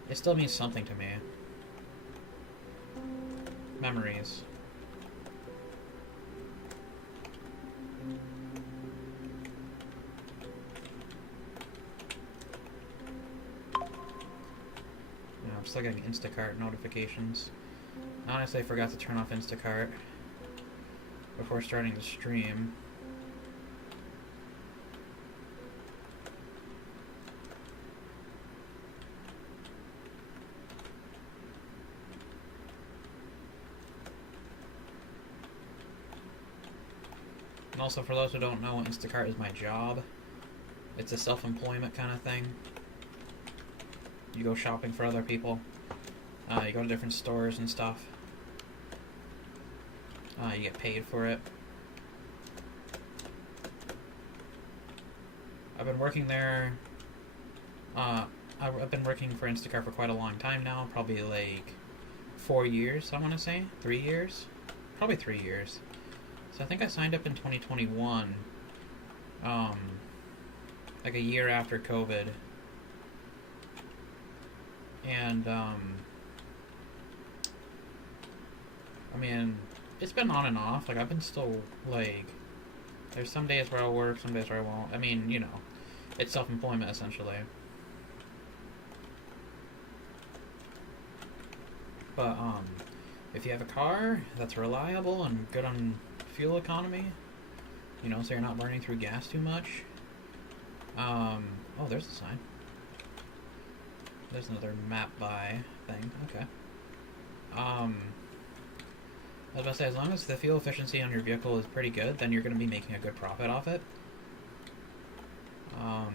it still means something to me. Memories. Yeah, I'm still getting Instacart notifications. Honestly, I forgot to turn off Instacart before starting the stream. And also, for those who don't know, Instacart is my job. It's a self-employment kind of thing. You go shopping for other people. You go to different stores and stuff. You get paid for it. I've been working there. I've been working for Instacart for quite a long time now. Probably like 4 years, I want to say. 3 years? Probably 3 years. So I think I signed up in 2021. Like a year after COVID. And, I mean, it's been on and off. Like, I've been still, like, there's some days where I'll work, some days where I won't. I mean, you know, it's self-employment, essentially. But, if you have a car that's reliable and good on fuel economy, you know, so you're not burning through gas too much. Oh, there's a sign. There's another map buy thing. Okay. I was about to say, as long as the fuel efficiency on your vehicle is pretty good, then you're going to be making a good profit off it. Trying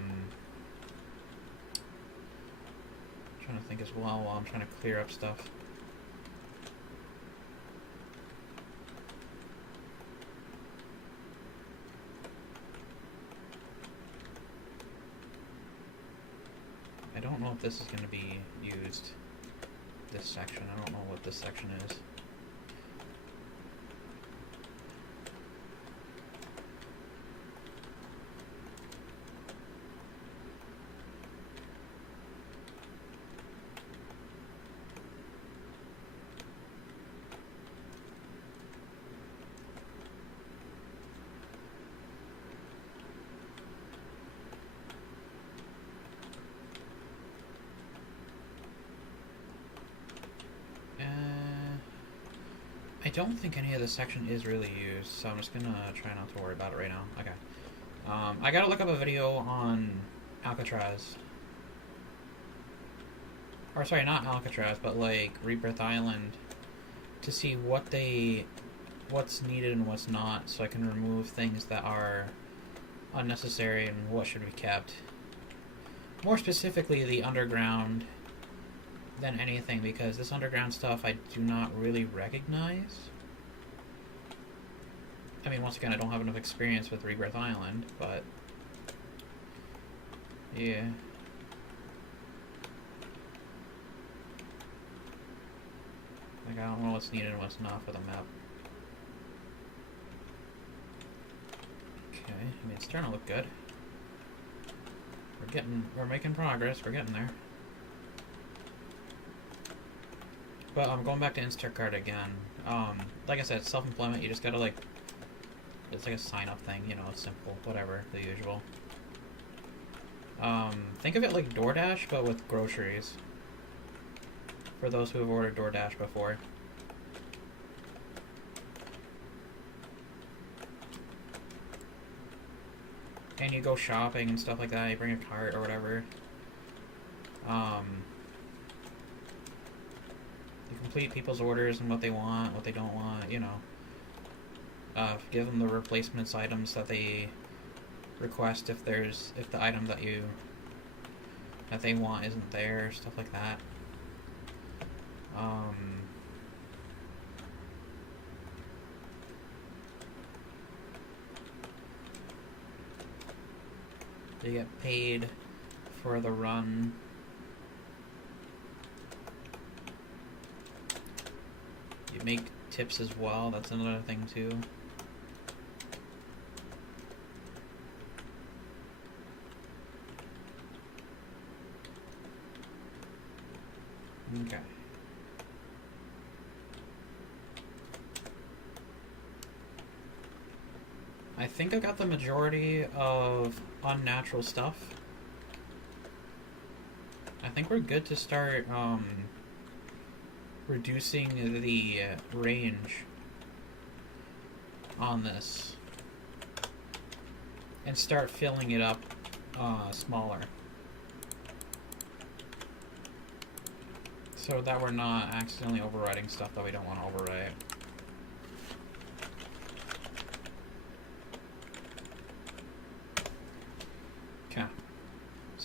to think as well while I'm trying to clear up stuff. I don't know if this is going to be used, this section. I don't know what this section is. I don't think any of this section is really used, so I'm just gonna try not to worry about it right now. Okay. I gotta look up a video on Alcatraz. Or sorry, not Alcatraz, but like Rebirth Island, to see what's needed and what's not, so I can remove things that are unnecessary and what should be kept. More specifically, the underground than anything, because this underground stuff I do not really recognize. I mean, once again, I don't have enough experience with Rebirth Island, but yeah. Like, I don't know what's needed and what's not for the map. Okay, I mean, it's starting to look good. We're making progress, we're getting there. But I'm going back to Instacart again. Like I said, self-employment, you just gotta like, it's like a sign-up thing, you know, it's simple, whatever, the usual. Think of it like DoorDash, but with groceries. For those who have ordered DoorDash before. And you go shopping and stuff like that, you bring a cart or whatever. You complete people's orders and what they want, what they don't want, you know. Give them the replacements items that they request if the item that they want isn't there, stuff like that. They get paid for the run. You make tips as well, that's another thing too. Okay. I think I got the majority of unnatural stuff. I think we're good to start reducing the range on this and start filling it up smaller, so that we're not accidentally overwriting stuff that we don't want to overwrite.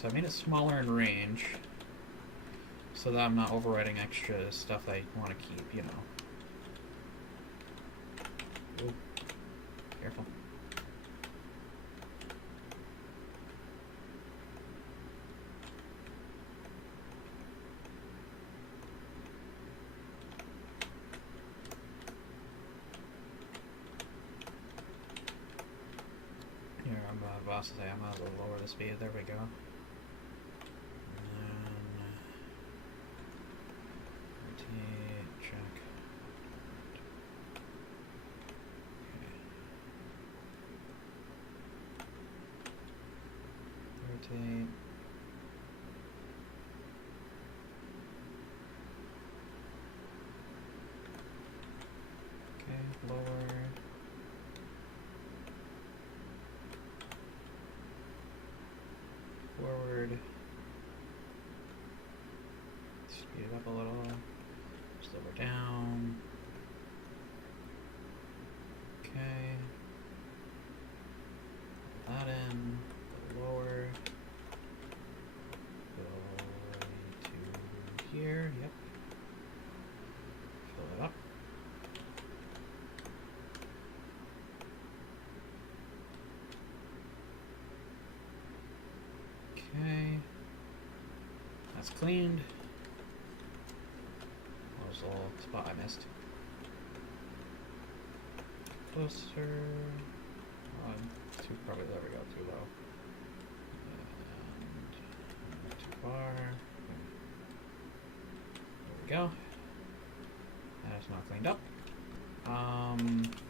So I made it smaller in range, so that I'm not overwriting extra stuff that I want to keep, you know. Ooh, careful. Here, I'm about to say I might as well lower the speed. There we go. Check. Rotate. Okay, lower. Forward. Speed it up a little. Slower down. Okay. Put that in. Go lower. Go to here. Yep. Fill it up. Okay. That's cleaned. What was the little spot I missed? Closer. Too probably, there we go, too low. And not too far. There we go. That's not cleaned up.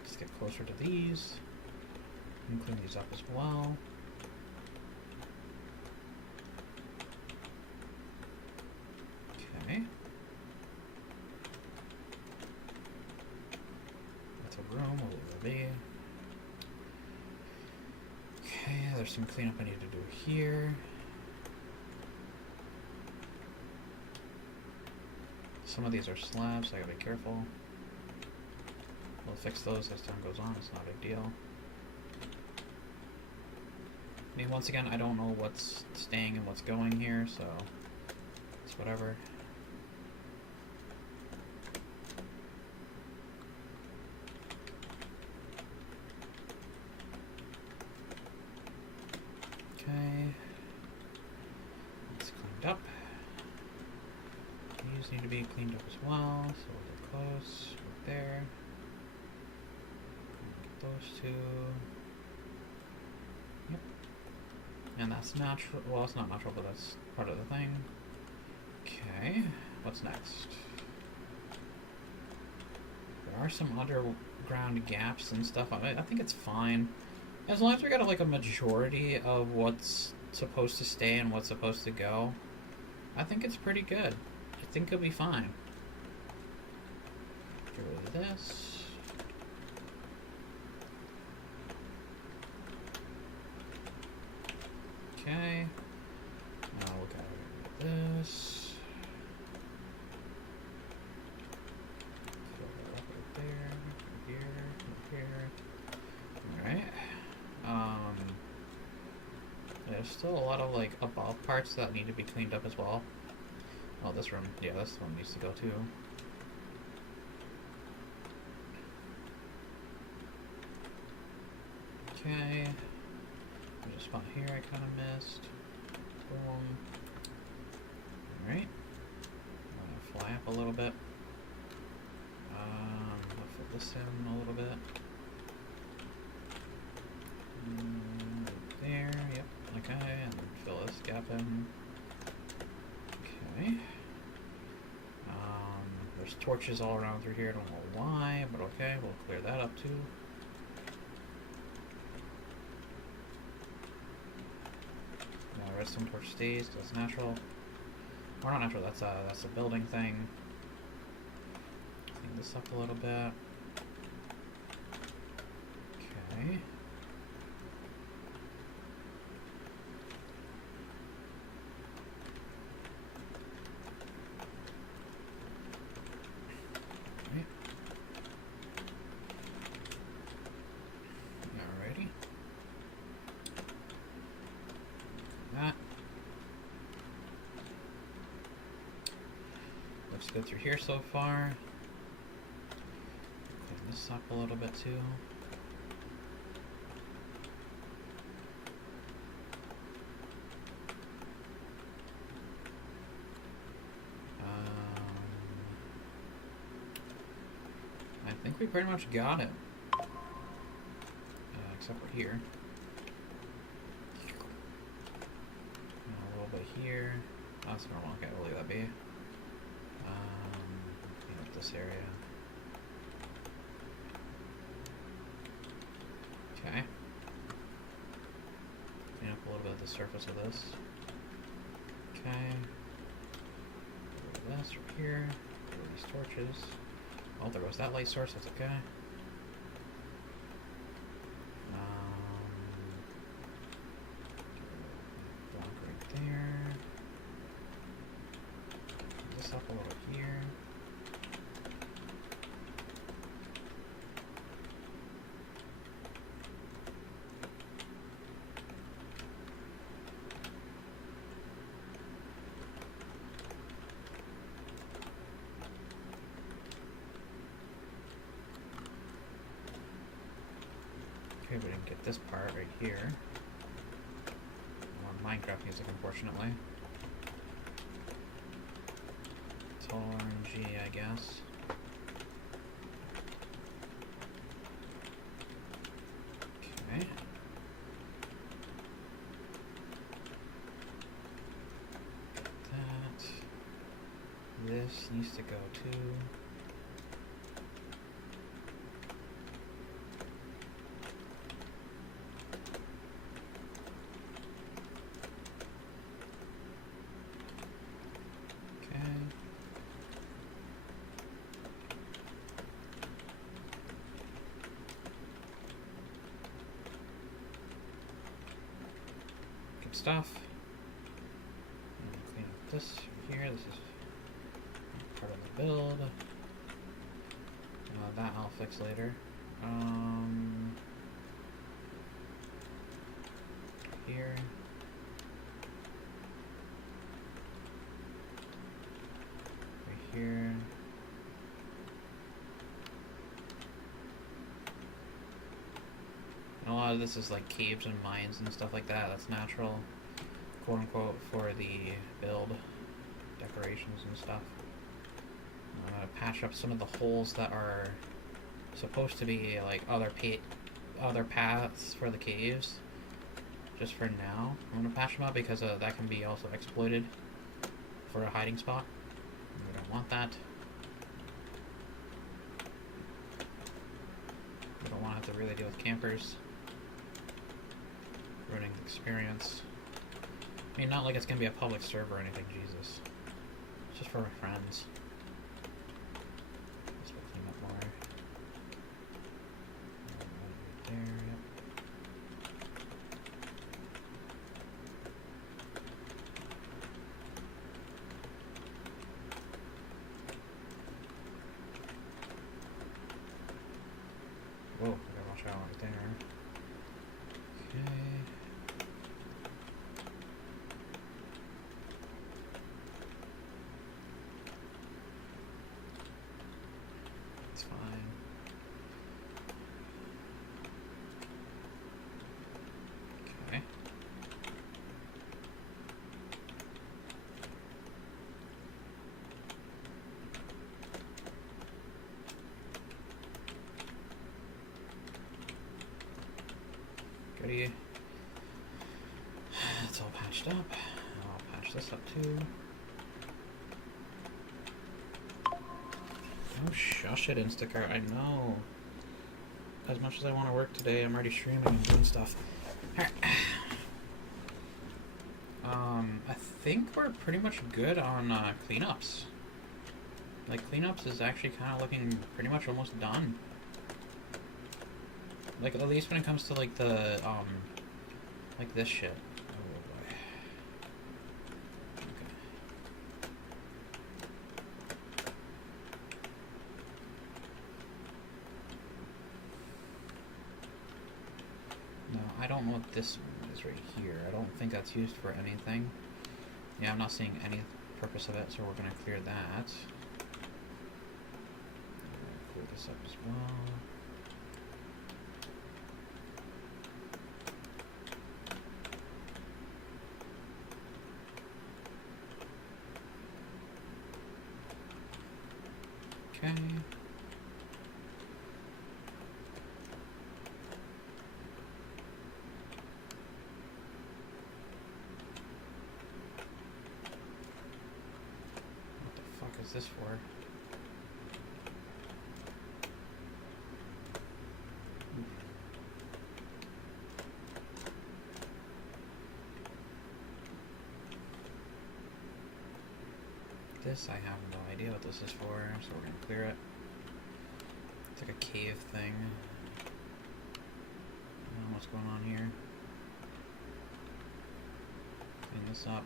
Let's get closer to these. And clean these up as well. Okay. That's a room, we'll leave it be. Okay, there's some cleanup I need to do here. Some of these are slabs, so I gotta be careful. We'll fix those as time goes on, it's not a big deal. I mean, once again, I don't know what's staying and what's going here, so it's whatever. Okay, it's cleaned up. These need to be cleaned up as well, so we'll get close, right there. Get those two. Yep. And that's natural, well it's not natural, but that's part of the thing. Okay, what's next? There are some underground gaps and stuff. I think it's fine. As long as we got like a majority of what's supposed to stay and what's supposed to go, I think it's pretty good. I think it'll be fine. Get rid of this. Okay. Now we'll get rid of this. Fill that up right there, here, here. Alright. There's still a lot of like above parts that need to be cleaned up as well. Oh, this room, yeah, this one needs to go too. Okay. There's a spot here I kind of missed. Boom. Alright. I'm gonna fly up a little bit. I'll fill this in a little bit. Right there, yep, okay, and then fill this gap in. Okay. There's torches all around through here, I don't know why, but okay, we'll clear that up too. Now redstone torch stays, that's natural. Or not natural, that's a building thing. Clean this up a little bit. Okay. looks good through here so far. Clean this up a little bit too. I think we pretty much got it. Except for here. And a little bit here. Oh, that's normal. Okay, we'll leave that be. Clean up this area. Okay. Clean up a little bit of the surface of this. Okay. A little bit of this right here. A little of these torches. Oh, there was that light source. That's okay. Block right there. Clean this up a little here. Okay, we didn't get this part right here. More Minecraft music, unfortunately. It's all RNG, I guess. Okay. That. This needs to go too. Stuff. Clean up this here. This is part of the build. That I'll fix later. Here. Right here. And a lot of this is like caves and mines and stuff like that. That's natural, quote unquote, for the build decorations and stuff. I'm gonna patch up some of the holes that are supposed to be like other paths for the caves. Just for now, I'm gonna patch them up because that can be also exploited for a hiding spot. We don't want that. We don't want to have to really deal with campers ruining the experience. I mean, not like it's gonna be a public server or anything, Jesus. It's just for my friends. Let's go clean up more. Right there, yep. Whoa, I gotta watch out right there. Okay. It's fine. Okay. Goody. It's all patched up. I'll patch this up too. Oh, shush it, Instacart. I know. As much as I want to work today, I'm already streaming and doing stuff. Alright. I think we're pretty much good on cleanups. Like, cleanups is actually kind of looking pretty much almost done. Like, at least when it comes to, like, the, like this shit. Oh, boy. Okay. No, I don't know what this one is right here. I don't think that's used for anything. Yeah, I'm not seeing any purpose of it, so we're gonna clear that. this up as well. Okay. What the fuck is this for? This, I have no idea what this is for, so we're gonna clear it. It's like a cave thing. I don't know what's going on here. Clean this up.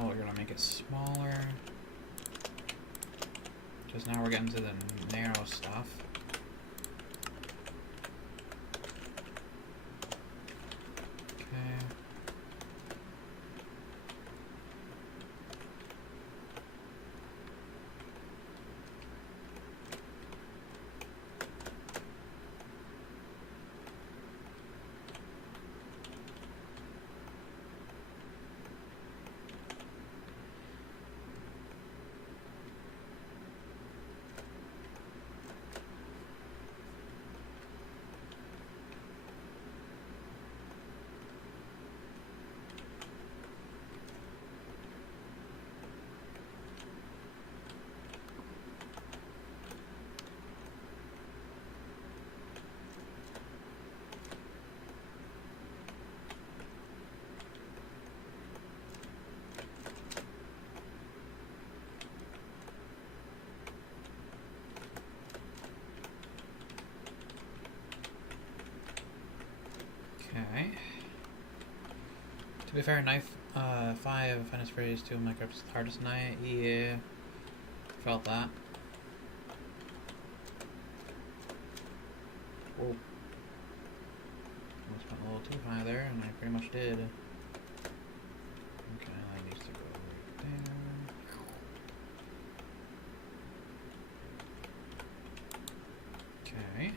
Oh, we're gonna make it smaller. Because now we're getting to the narrow stuff. Okay. Okay. To be fair, Knife 5 Finest Phrase 2 Minecraft's hardest night. Yeah. Felt that. Whoa. I spent a little too high there, and I pretty much did. Okay, that needs to go right there. Okay.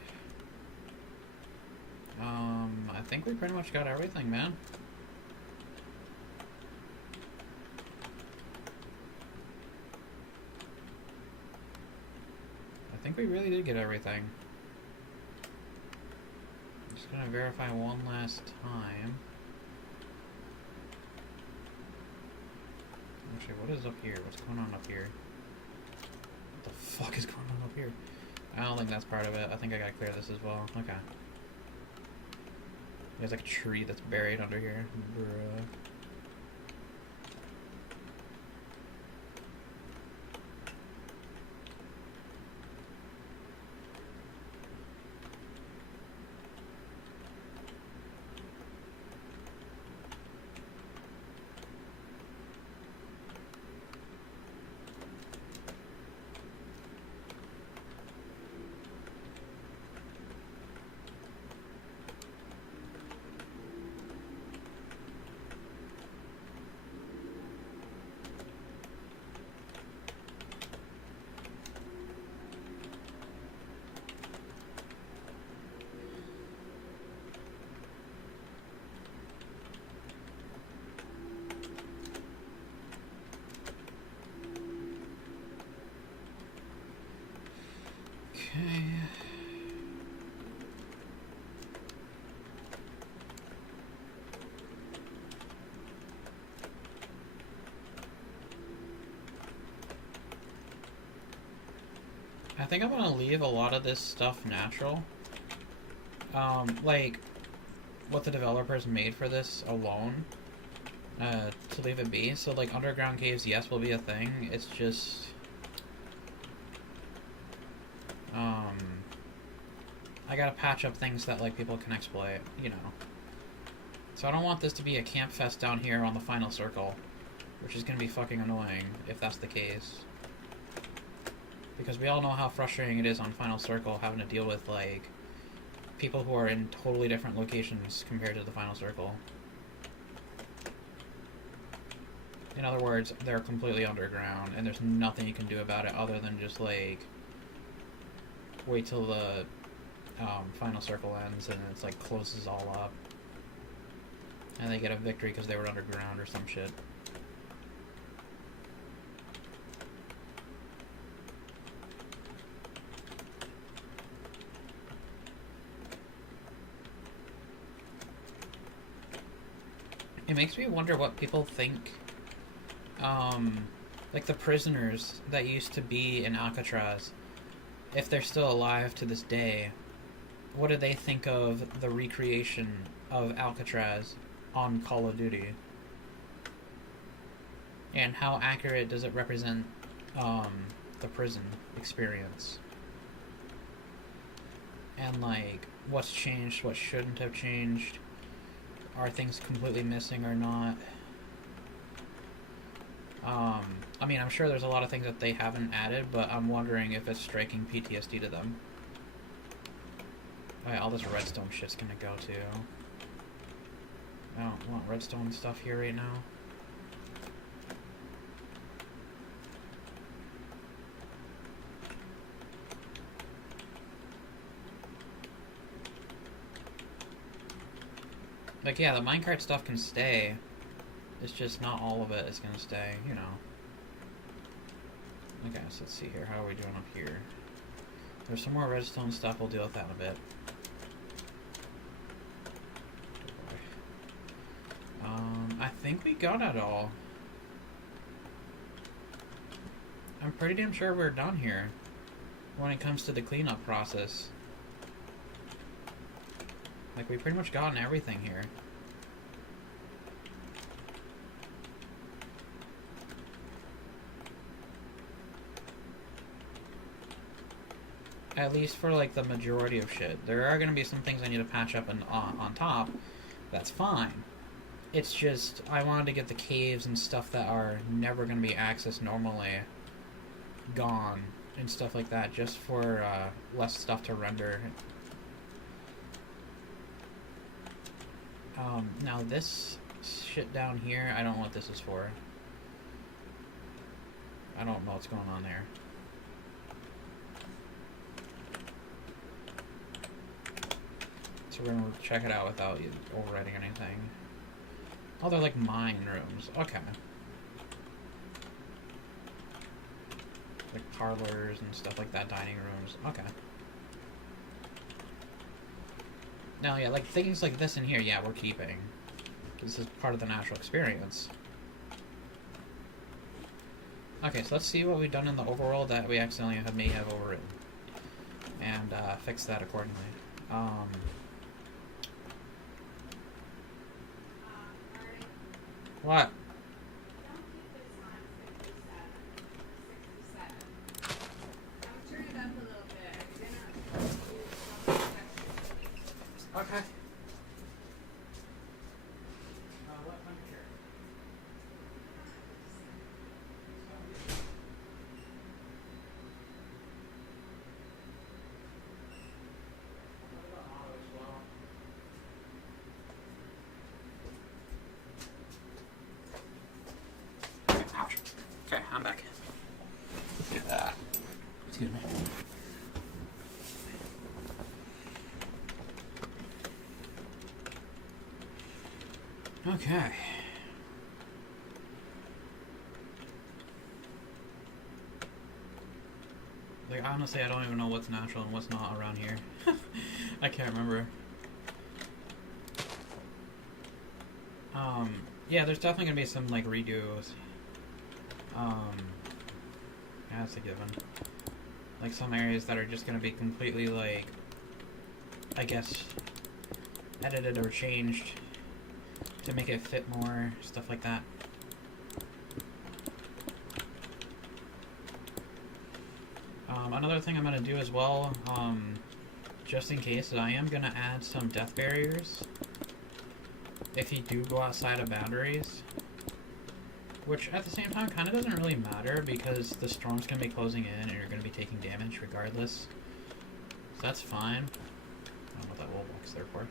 I think we pretty much got everything, man. I think we really did get everything. I'm just gonna verify one last time. Actually, what is up here? What's going on up here? What the fuck is going on up here? I don't think that's part of it. I think I gotta clear this as well. Okay. There's like a tree that's buried under here. Bruh. I think I'm gonna leave a lot of this stuff natural. Like, what the developers made for this alone, to leave it be. So, like, underground caves, yes, will be a thing. It's just... I gotta patch up things that, like, people can exploit, you know. So I don't want this to be a camp fest down here on the final circle, which is gonna be fucking annoying if that's the case. Because we all know how frustrating it is on final circle having to deal with, like, people who are in totally different locations compared to the final circle. In other words, they're completely underground, and there's nothing you can do about it other than just, like, wait till the final circle ends and it's, like, closes all up. And they get a victory because they were underground or some shit. It makes me wonder what people think, like the prisoners that used to be in Alcatraz, if they're still alive to this day, what do they think of the recreation of Alcatraz on Call of Duty? And how accurate does it represent the prison experience? And, like, what's changed, what shouldn't have changed? Are things completely missing or not? I mean, I'm sure there's a lot of things that they haven't added, but I'm wondering if it's striking PTSD to them. Alright, all this redstone shit's gonna go too. I don't want redstone stuff here right now. Like, yeah, the minecart stuff can stay. It's just not all of it is gonna stay, you know. Okay, so let's see here. How are we doing up here? There's some more redstone stuff. We'll deal with that in a bit. I think we got it all. I'm pretty damn sure we're done here when it comes to the cleanup process. Like, we pretty much gotten everything here. At least for, like, the majority of shit. There are gonna be some things I need to patch up on top. That's fine. It's just, I wanted to get the caves and stuff that are never gonna be accessed normally gone and stuff like that, just for less stuff to render. Now this shit down here, I don't know what this is for. I don't know what's going on there. So we're gonna check it out without overwriting anything. Oh, they're like mine rooms. Okay. Like parlors and stuff like that, dining rooms. Okay. Now, yeah, like things like this in here, yeah, we're keeping. This is part of the natural experience. Okay, so let's see what we've done in the overworld that we accidentally may have overwritten. And fix that accordingly. What? Okay. Ouch. Okay, I'm back. Excuse me. Okay. Like, honestly, I don't even know what's natural and what's not around here. I can't remember. Yeah, there's definitely gonna be some, like, redos. That's a given. Like some areas that are just going to be completely, like, I guess, edited or changed to make it fit more, stuff like that. Another thing I'm going to do as well, just in case, is I am going to add some death barriers if you do go outside of boundaries. Which, at the same time, kind of doesn't really matter because the storm's going to be closing in and you're going to be taking damage regardless. So that's fine. I don't know what that little box there for.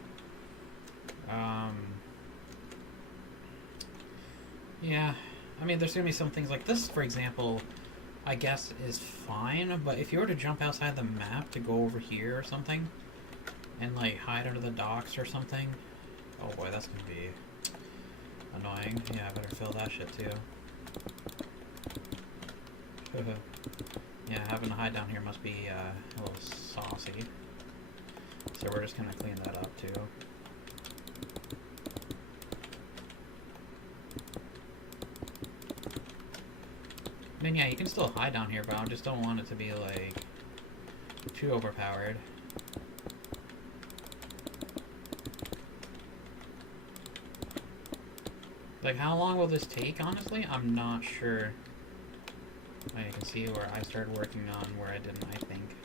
Yeah, I mean, there's going to be some things like this, for example, I guess is fine, but if you were to jump outside the map to go over here or something, and like hide under the docks or something, oh boy, that's gonna be annoying. Yeah, I better fill that shit too. Yeah, having to hide down here must be a little saucy. So we're just gonna clean that up too. I mean, yeah, you can still hide down here, but I just don't want it to be, like, too overpowered. Like, how long will this take, honestly? I'm not sure. Oh, you can see where I started working on where I didn't, I think.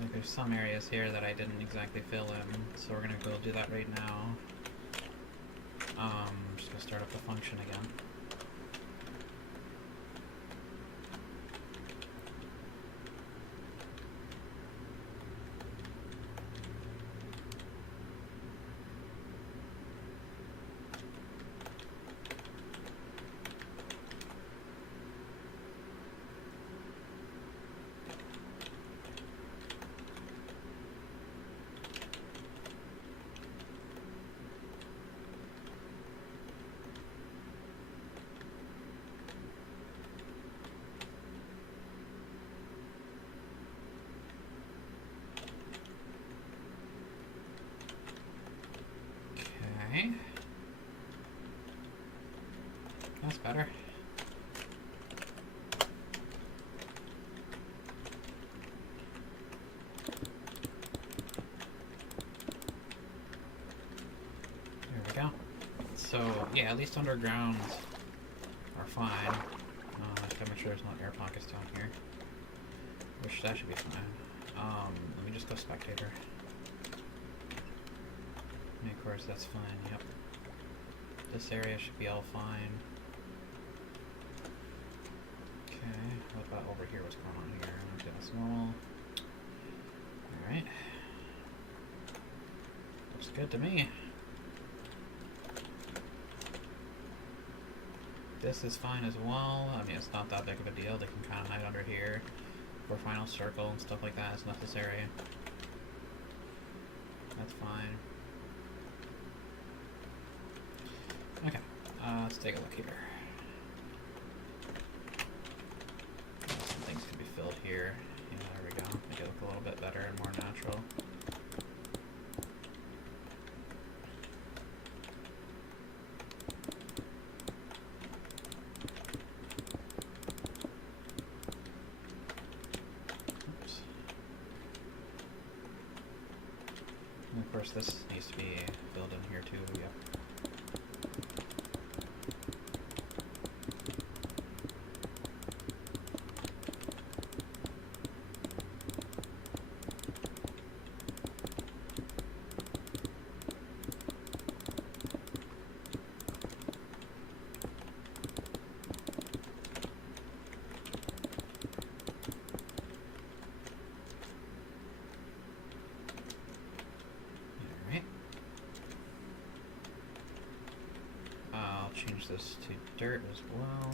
Like, there's some areas here that I didn't exactly fill in, so we're gonna go do that right now. I'm just gonna start up the function again. Okay. That's better. There we go. So, yeah, at least underground are fine. Just gotta make sure there's no air pockets down here. Which, that should be fine. Let me just go spectator. And of course, that's fine, yep. This area should be all fine. Okay, what about over here? What's going on here? Okay, that's normal. Alright. Looks good to me. This is fine as well. I mean, it's not that big of a deal. They can kind of hide under here for final circle and stuff like that is necessary. That's fine. Okay, let's take a look here. Some things can be filled here. Yeah, there we go. Make it look a little bit better and more natural. Oops. And of course, this needs to be filled in here too. Yep. Change this to dirt as well.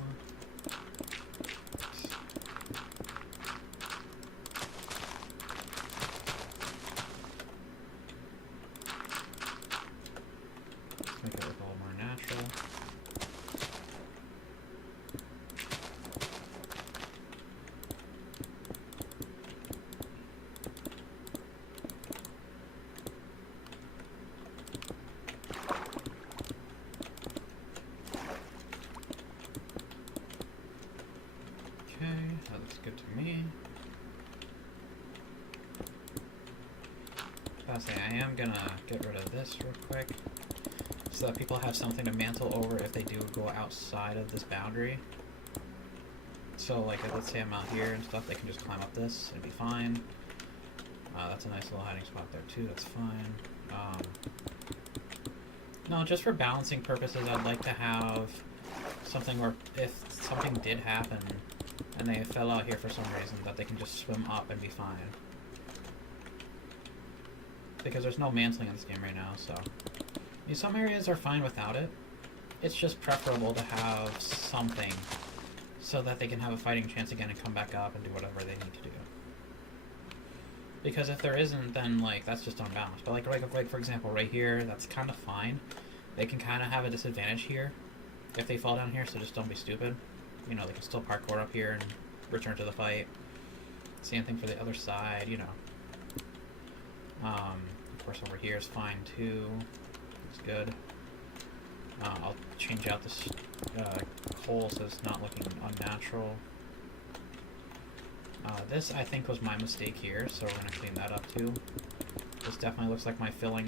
Make it look a little more natural. gotta say, I am gonna get rid of this real quick, so that people have something to mantle over if they do go outside of this boundary. So, like, let's say I'm out here and stuff, they can just climb up this and be fine. That's a nice little hiding spot there too, that's fine. No, just for balancing purposes, I'd like to have something where if something did happen and they fell out here for some reason, that they can just swim up and be fine. Because there's no mantling in this game right now, so... I mean, some areas are fine without it. It's just preferable to have something so that they can have a fighting chance again and come back up and do whatever they need to do. Because if there isn't, then, like, that's just unbalanced. But, like for example, right here, that's kind of fine. They can kind of have a disadvantage here if they fall down here, so just don't be stupid. You know, they can still parkour up here and return to the fight. Same thing for the other side, you know. Of course, over here is fine, too. It's good. I'll change out this coal so it's not looking unnatural. This, I think, was my mistake here, so we're going to clean that up, too. This definitely looks like my filling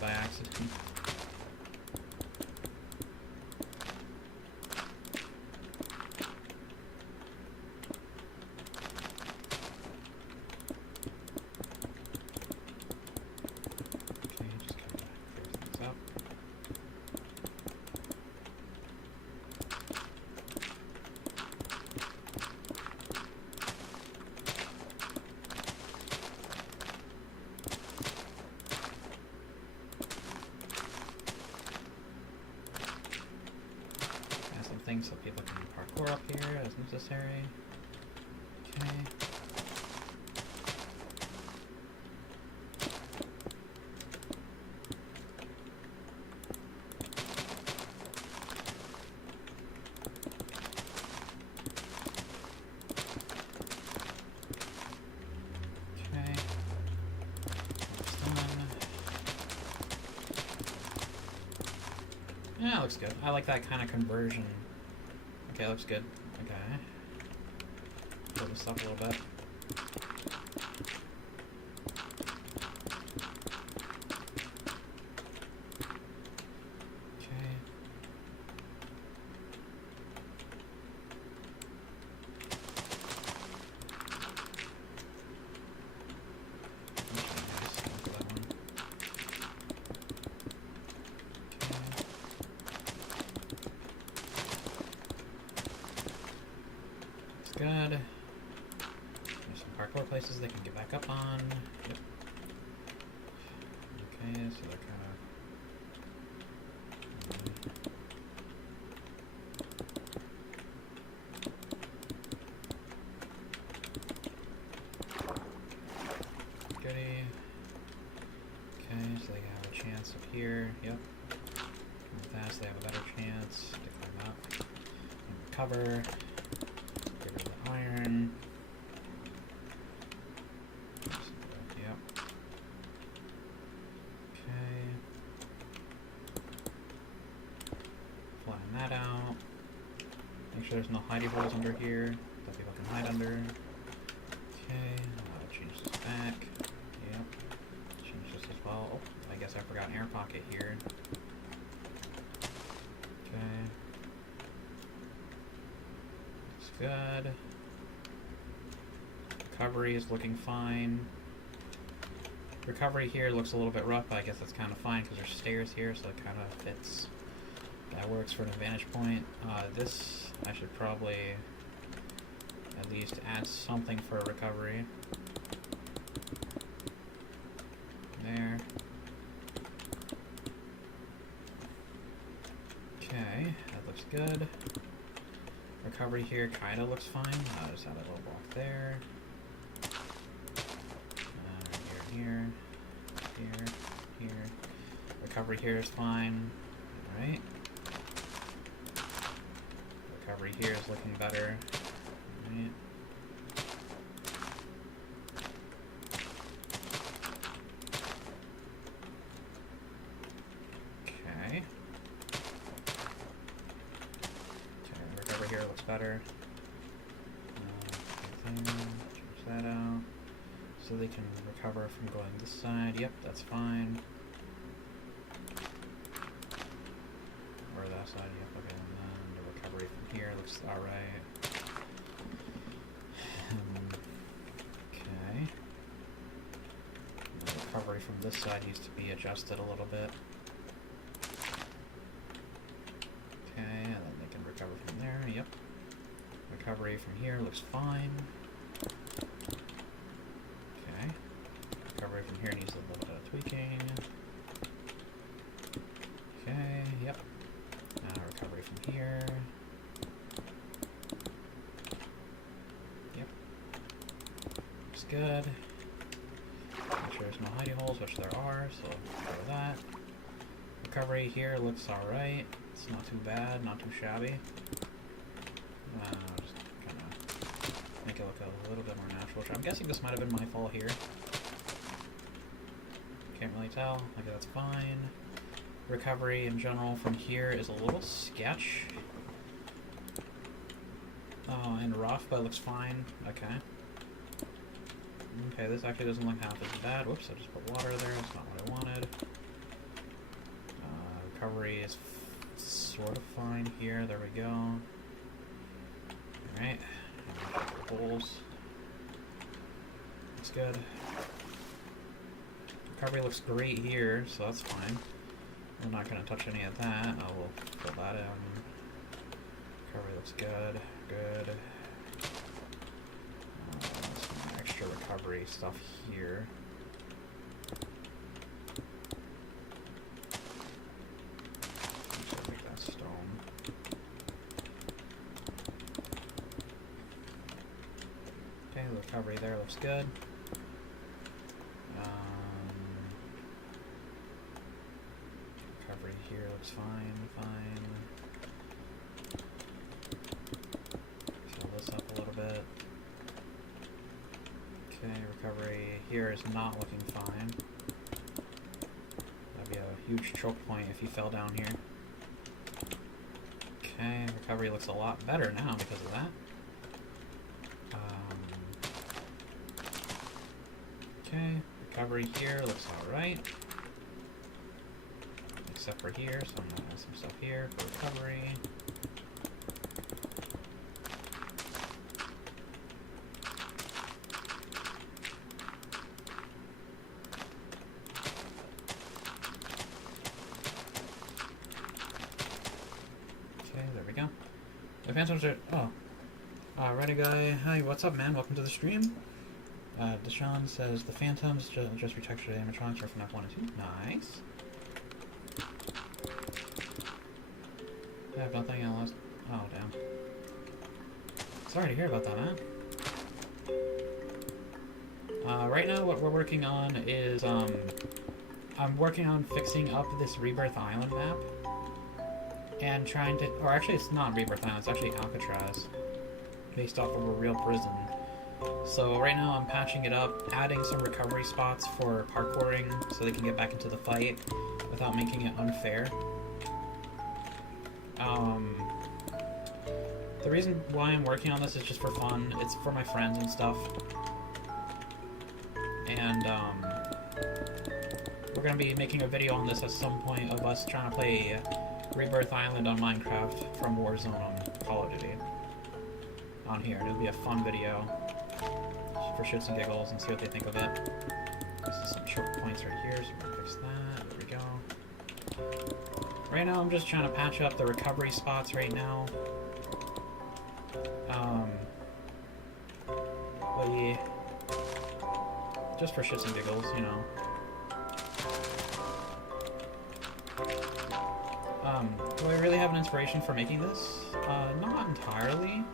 by accident. So people can parkour up here as necessary. Okay. Okay. That's done. Yeah, it looks good. I like that kind of conversion. Okay, looks good. Okay. Pull this up a little bit. Okay. Good. There's some parkour places they can get back up on. Yep. Okay, so they're kind of... Goody. Okay, so they have a chance up here. Yep. With that, so they have a better chance to climb up and recover. Iron. Yep. Okay. Flatten that out. Make sure there's no hidey holes under here that people can hide under. Okay. I'll change this back. Yep. Change this as well. Oh, I guess I forgot an air pocket here. Okay. Looks good. Recovery is looking fine. Recovery here looks a little bit rough, but I guess that's kind of fine because there's stairs here, so it kind of fits. That works for an advantage point. This, I should probably at least add something for recovery. There. Okay, that looks good. Recovery here kind of looks fine. Just add a little block there. Here, here, here. Recovery here is fine. Alright. Recovery here is looking better. Alright. Okay. Okay, recovery here looks better. Change that out. So they can recover from going this side. Yep, that's fine. Or that side, yep, okay. And then the recovery from here looks alright. Okay. The recovery from this side needs to be adjusted a little bit. Okay, and then they can recover from there, yep. Recovery from here looks fine. Okay. Recovery from here needs a little bit of tweaking. Okay, yep. Recovery from here. Yep. Looks good. Make sure there's no hidey holes, which there are, so cover that. Recovery here looks alright. It's not too bad, not too shabby. Just kind of make it look a little bit more natural. I'm guessing this might have been my fault here. Can't really tell. Okay, that's fine. Recovery in general from here is a little sketch. And rough, but it looks fine. Okay. Okay, this actually doesn't look half as bad. Whoops, I just put water there. That's not what I wanted. Recovery is sort of fine here. There we go. Alright. Holes. Looks good. Recovery looks great here, so that's fine. We're not going to touch any of that. I will fill that in. Recovery looks good. Good. Some extra recovery stuff here. Make that stone. Okay, the recovery there looks good. Recovery here looks fine, fine. Fill this up a little bit. Okay, recovery here is not looking fine. That'd be a huge choke point if you fell down here. Okay, recovery looks a lot better now because of that. Okay, recovery here looks alright. Except for here, so I'm gonna add some stuff here for recovery. Okay, there we go. The Phantoms are... Oh. Alrighty, guy. Hi, what's up, man? Welcome to the stream. Deshaun says, the Phantoms just retextured animatronics are from F1 and 2. Nice. I have nothing else. Oh, damn. Sorry to hear about that, man. Right now, what we're working on is, I'm working on fixing up this Rebirth Island map. And trying to... Or actually, it's not Rebirth Island, it's actually Alcatraz. Based off of a real prison. So right now I'm patching it up, adding some recovery spots for parkouring so they can get back into the fight without making it unfair. The reason why I'm working on this is just for fun. It's for my friends and stuff. And we're going to be making a video on this at some point of us trying to play Rebirth Island on Minecraft from Warzone on Call of Duty. On here. It'll be a fun video for shits and giggles and see what they think of it. This is some choke points right here, so we're gonna fix that. There we go. Right now I'm just trying to patch up the recovery spots right now. But yeah, just for shits and giggles, you know. Do I really have an inspiration for making this? Not entirely.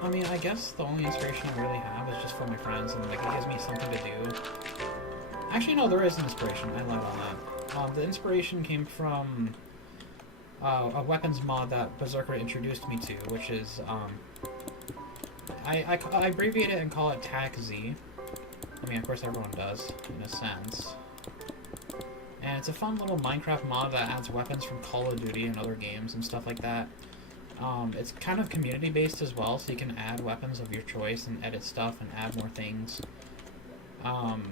I mean, I guess the only inspiration I really have is just for my friends, and like it gives me something to do. Actually, no, there is an inspiration. I lied on that. The inspiration came from a weapons mod that Berserker introduced me to, which is I abbreviate it and call it TAC-Z. I mean, of course, everyone does in a sense. And it's a fun little Minecraft mod that adds weapons from Call of Duty and other games and stuff like that. It's kind of community-based as well, so you can add weapons of your choice and edit stuff and add more things. Um,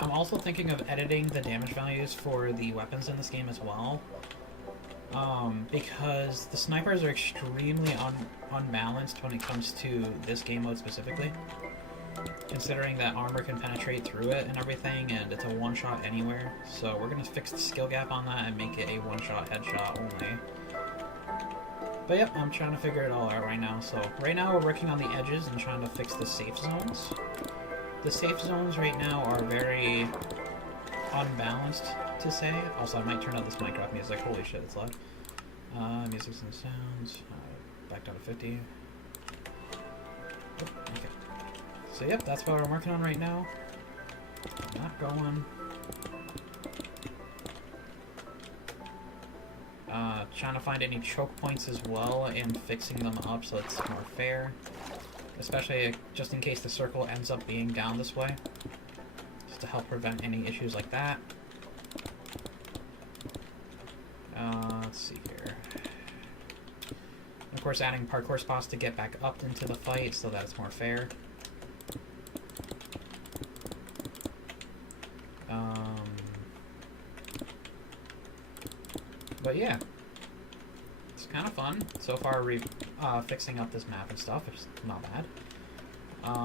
I'm also thinking of editing the damage values for the weapons in this game as well. Because the snipers are extremely unbalanced when it comes to this game mode specifically. Considering that armor can penetrate through it and everything, and it's a one-shot anywhere. So we're going to fix the skill gap on that and make it a one-shot headshot only. But yep, I'm trying to figure it all out right now. So right now we're working on the edges and trying to fix the safe zones. The safe zones right now are very unbalanced, to say. Also, I might turn out this Minecraft music. Holy shit, it's loud. Music and sounds. Back down to 50. Oh, okay. So yep, that's what I'm working on right now. Not going. Trying to find any choke points as well and fixing them up so it's more fair. Especially just in case the circle ends up being down this way. Just to help prevent any issues like that. Let's see here. Of course, adding parkour spots to get back up into the fight so that it's more fair. But yeah, it's kind of fun so far. Fixing up this map and stuff, which is not bad.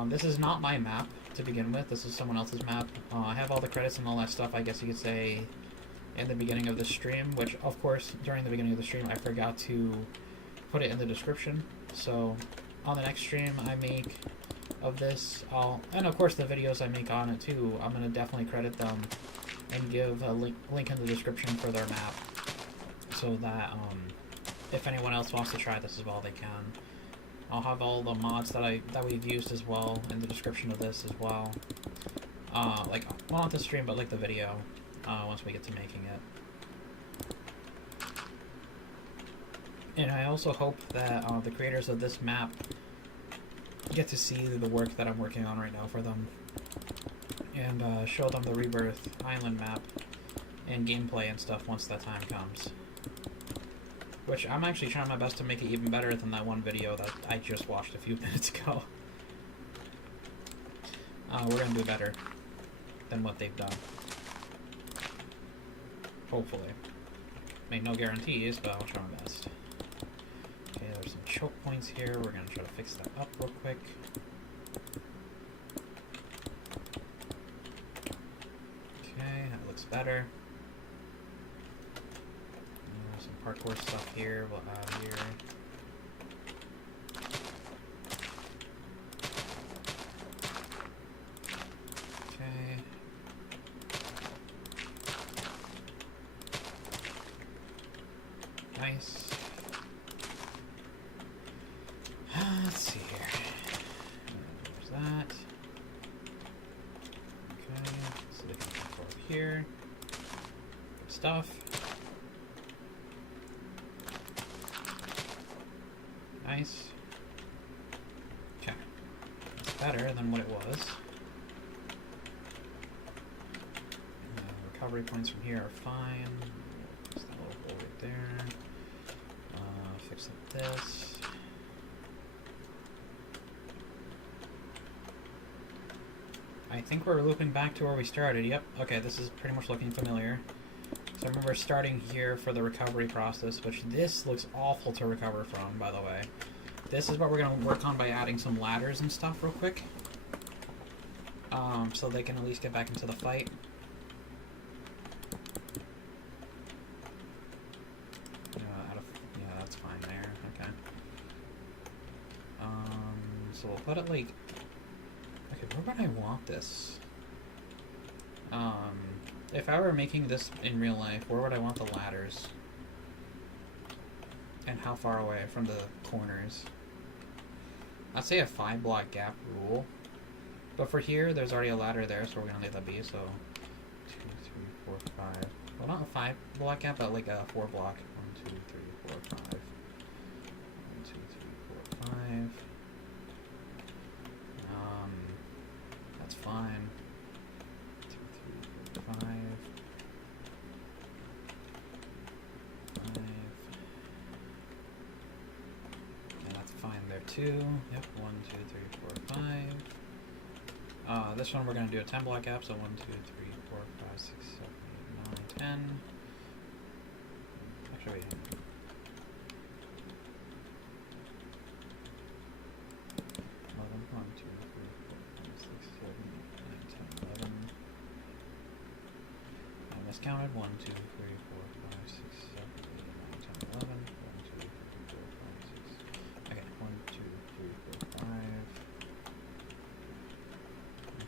This is not my map to begin with. This is someone else's map. I have all the credits and all that stuff, I guess you could say, in the beginning of the stream, which, of course, during the beginning of the stream, I forgot to put it in the description. So, on the next stream I make of this, and of course the videos I make on it too, I'm going to definitely credit them and give a link in the description for their map, so that if anyone else wants to try this as well, they can. I'll have all the mods that we've used as well in the description of this as well. Like, well, not the stream, but like the video, once we get to making it. And I also hope that the creators of this map get to see the work that I'm working on right now for them, and show them the Rebirth Island map and gameplay and stuff once that time comes. Which I'm actually trying my best to make it even better than that one video that I just watched a few minutes ago. We're gonna do better than what they've done. Hopefully. Make no guarantees, but I'll try my best. Okay, there's some choke points here. We're gonna try to fix that up real quick. Okay, that looks better. Some parkour stuff here, we'll add here. Okay. Nice. Let's see here. There's that. Okay, so they can go up here. Good stuff. Nice. Okay. That's better than what it was. Recovery points from here are fine. Fix that little hole right there. Fix up this. I think we're looping back to where we started. Yep. Okay, this is pretty much looking familiar. So I remember starting here for the recovery process, which this looks awful to recover from, by the way. This is what we're going to work on by adding some ladders and stuff real quick. So they can at least get back into the fight. Yeah, that's fine there. Okay. So we'll put it like... Okay, where would I want this? If I were making this in real life, where would I want the ladders? And how far away from the corners? I'd say a 5-block gap rule. But for here, there's already a ladder there, so we're going to let that be, so... 2, 3, 4, 5... Well, not a 5-block gap, but like a 4-block. 1, 2, 3, 4, 5... 1, 2, 3, 4, 5... That's fine. 2, 3, 4, 5... 5... And that's fine there too. Yep, 1, 2, 3, 4, 5... This one we're going to do a 10 block gap, so 1, 2, 3, 4, 5, 6, 7, 8, 9, 10. Actually, wait. 11, 1, 2, 3, 4, 5, 6, 7, 8, 9, 10, 11. I miscounted. 1, 2, 3, 4, 5, 6, 7, 8, 9, 10, 11. 1, 2, 3, 4, 5, 6. Okay, 1, 2, 3, 4, 5.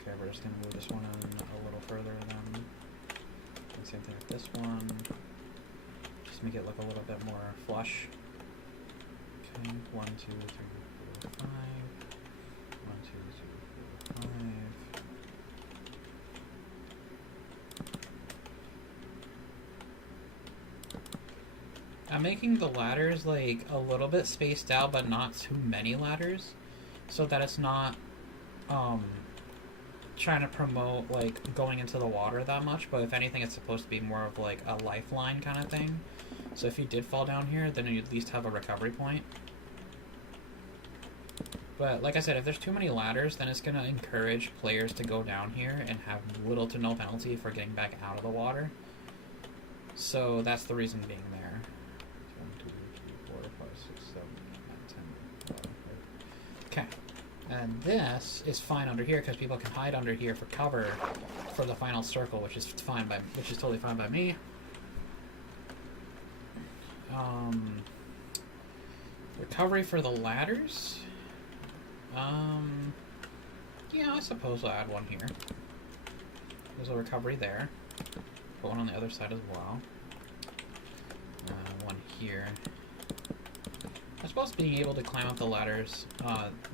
Okay, we're just going to move this one in a little further then. And same thing with this one. Just make it look a little bit more flush. Okay, 1, 2, 3, 4, 5. 1, 2, 3, 4, 5. I'm making the ladders like a little bit spaced out, but not too many ladders, so that it's not trying to promote like going into the water that much, but if anything it's supposed to be more of like a lifeline kind of thing. So if you did fall down here, then you at least have a recovery point. But like I said, if there's too many ladders, then it's going to encourage players to go down here and have little to no penalty for getting back out of the water. So that's the reason being there. 1, 2, 3, 4, 5, 6, 7, 8, 9, 10, 11. Okay. And this is fine under here because people can hide under here for cover for the final circle, which is totally fine by me. Recovery for the ladders. Yeah, I suppose I'll add one here. There's a recovery there. Put one on the other side as well. One here. I suppose being able to climb up the ladders,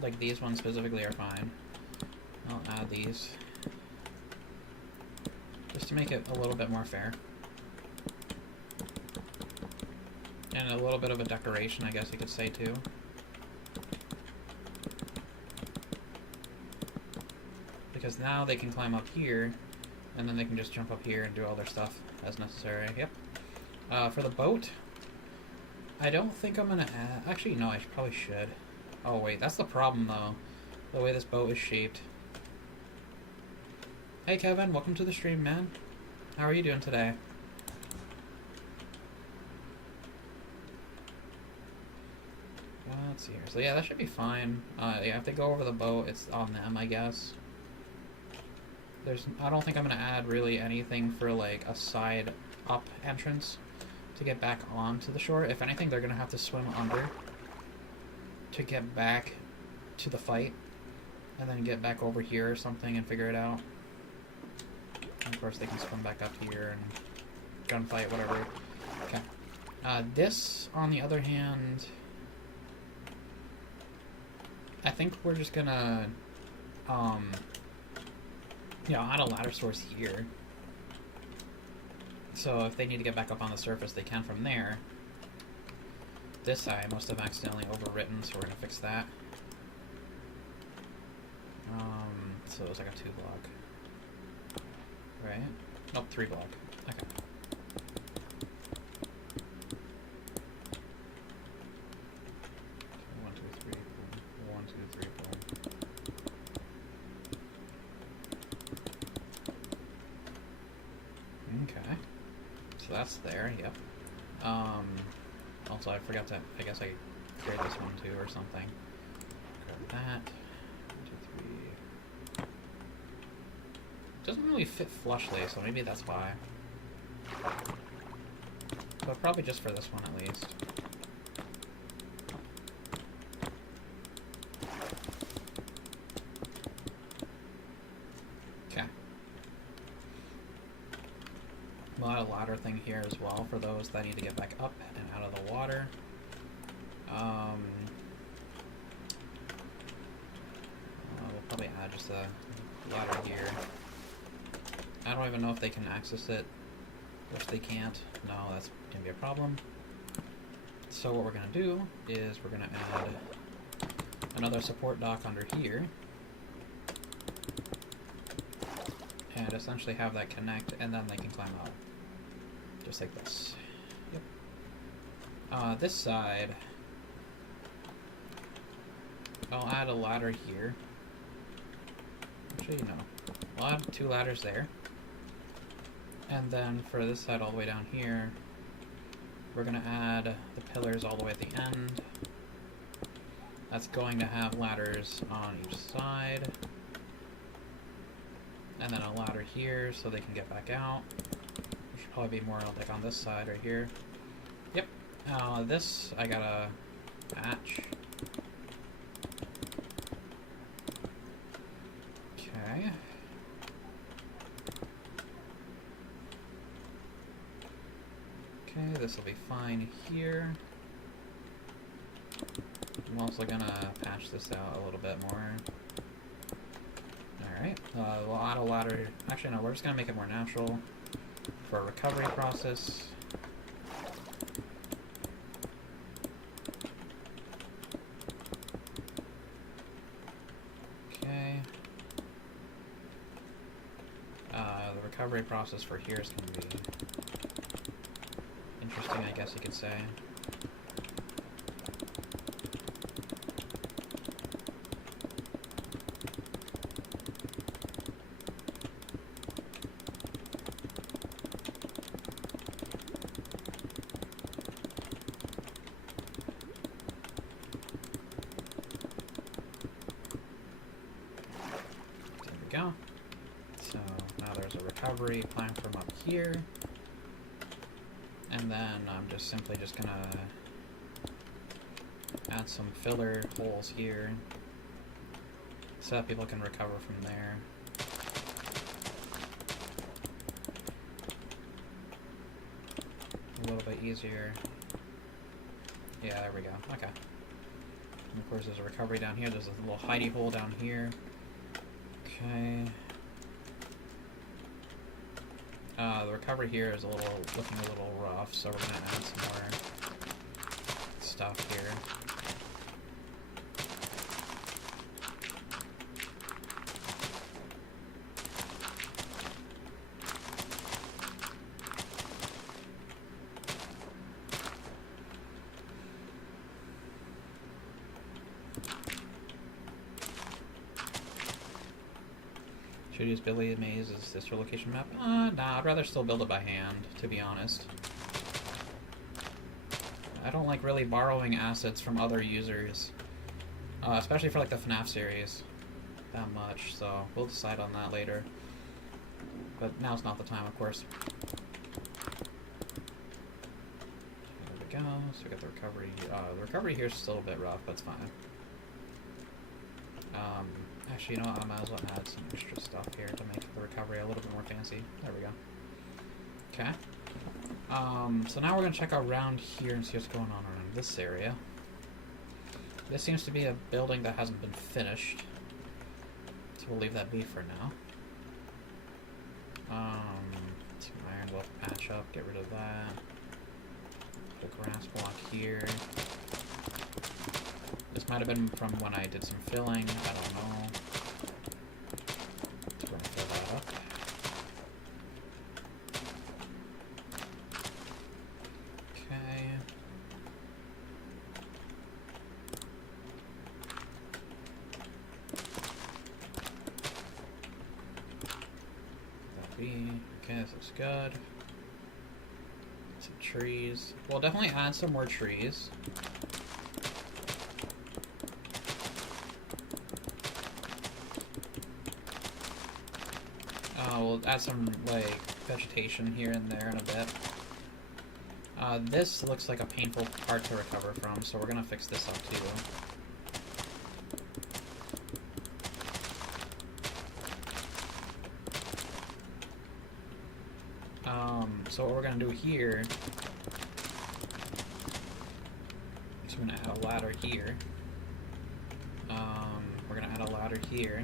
like these ones specifically, are fine. I'll add these. Just to make it a little bit more fair. And a little bit of a decoration, I guess you could say, too. Because now they can climb up here, and then they can just jump up here and do all their stuff as necessary. Yep. For the boat, I don't think I'm gonna add... Actually, no, I probably should. Oh, wait, that's the problem, though. The way this boat is shaped. Hey, Kevin, welcome to the stream, man. How are you doing today? Let's see here. So, yeah, that should be fine. Yeah, if they go over the boat, it's on them, I guess. I don't think I'm going to add really anything for, like, a side up entrance to get back onto the shore. If anything, they're going to have to swim under to get back to the fight, and then get back over here or something and figure it out. And of course, they can swim back up here and gunfight, whatever. Okay. This, on the other hand, I think we're just going to, add a ladder source here. So if they need to get back up on the surface, they can from there. This I must have accidentally overwritten, so we're going to fix that. So it was like a 2 block. Right? Nope, 3 block. Okay. One, two, three, boom. 1, 2, 3, boom. Okay. So that's there, yep. Also I forgot to, I guess I create this one too or something. Grab that. 1, 2, 3. Doesn't really fit flushly, so maybe that's why. But probably just for this one at least. Okay. We'll add a ladder thing here as well for those that need to get back up and out of the water. We'll probably add just a ladder here. I don't even know if they can access it. If they can't, no, that's going to be a problem. So what we're going to do is we're going to add another support dock under here. And essentially have that connect, and then they can climb out. Just like this. Yep. This side, I'll add a ladder here. Actually, no. We'll add 2 ladders there. And then for this side all the way down here, we're going to add the pillars all the way at the end. That's going to have ladders on each side. And then a ladder here so they can get back out. It should probably be more like on this side right here. Yep. This, I gotta patch. Okay. Okay, this will be fine here. I'm also gonna patch this out a little bit more. Alright, we'll add a ladder. Actually, no, we're just gonna make it more natural for a recovery process. Okay. The recovery process for here is gonna be interesting, I guess you could say. Go. So now there's a recovery climb from up here, and then I'm just simply just gonna add some filler holes here so that people can recover from there. A little bit easier. Yeah, there we go. Okay. And of course there's a recovery down here. There's a little hidey hole down here. Okay. The recovery here is looking a little rough, so we're gonna add some more stuff here. Should use Billy Maze as this location map? Nah, I'd rather still build it by hand, to be honest. I don't like really borrowing assets from other users, especially for like the FNAF series, that much, so we'll decide on that later. But now's not the time, of course. There we go, so we got the recovery. The recovery here is still a bit rough, but it's fine. Actually, you know what? I might as well add some extra stuff here to make the recovery a little bit more fancy. There we go. Okay. So now we're going to check around here and see what's going on around this area. This seems to be a building that hasn't been finished, so we'll leave that be for now. Some iron we'll patch up, get rid of that. Put a grass block here. This might have been from when I did some filling, I don't know. So we're going to fill that up. Okay. That'll be, okay, this looks good. Some trees. We'll definitely add some more trees. We'll add some, like, vegetation here and there in a bit. This looks like a painful part to recover from, so we're gonna fix this up too. So what we're gonna do here is we're gonna add a ladder here. We're gonna add a ladder here.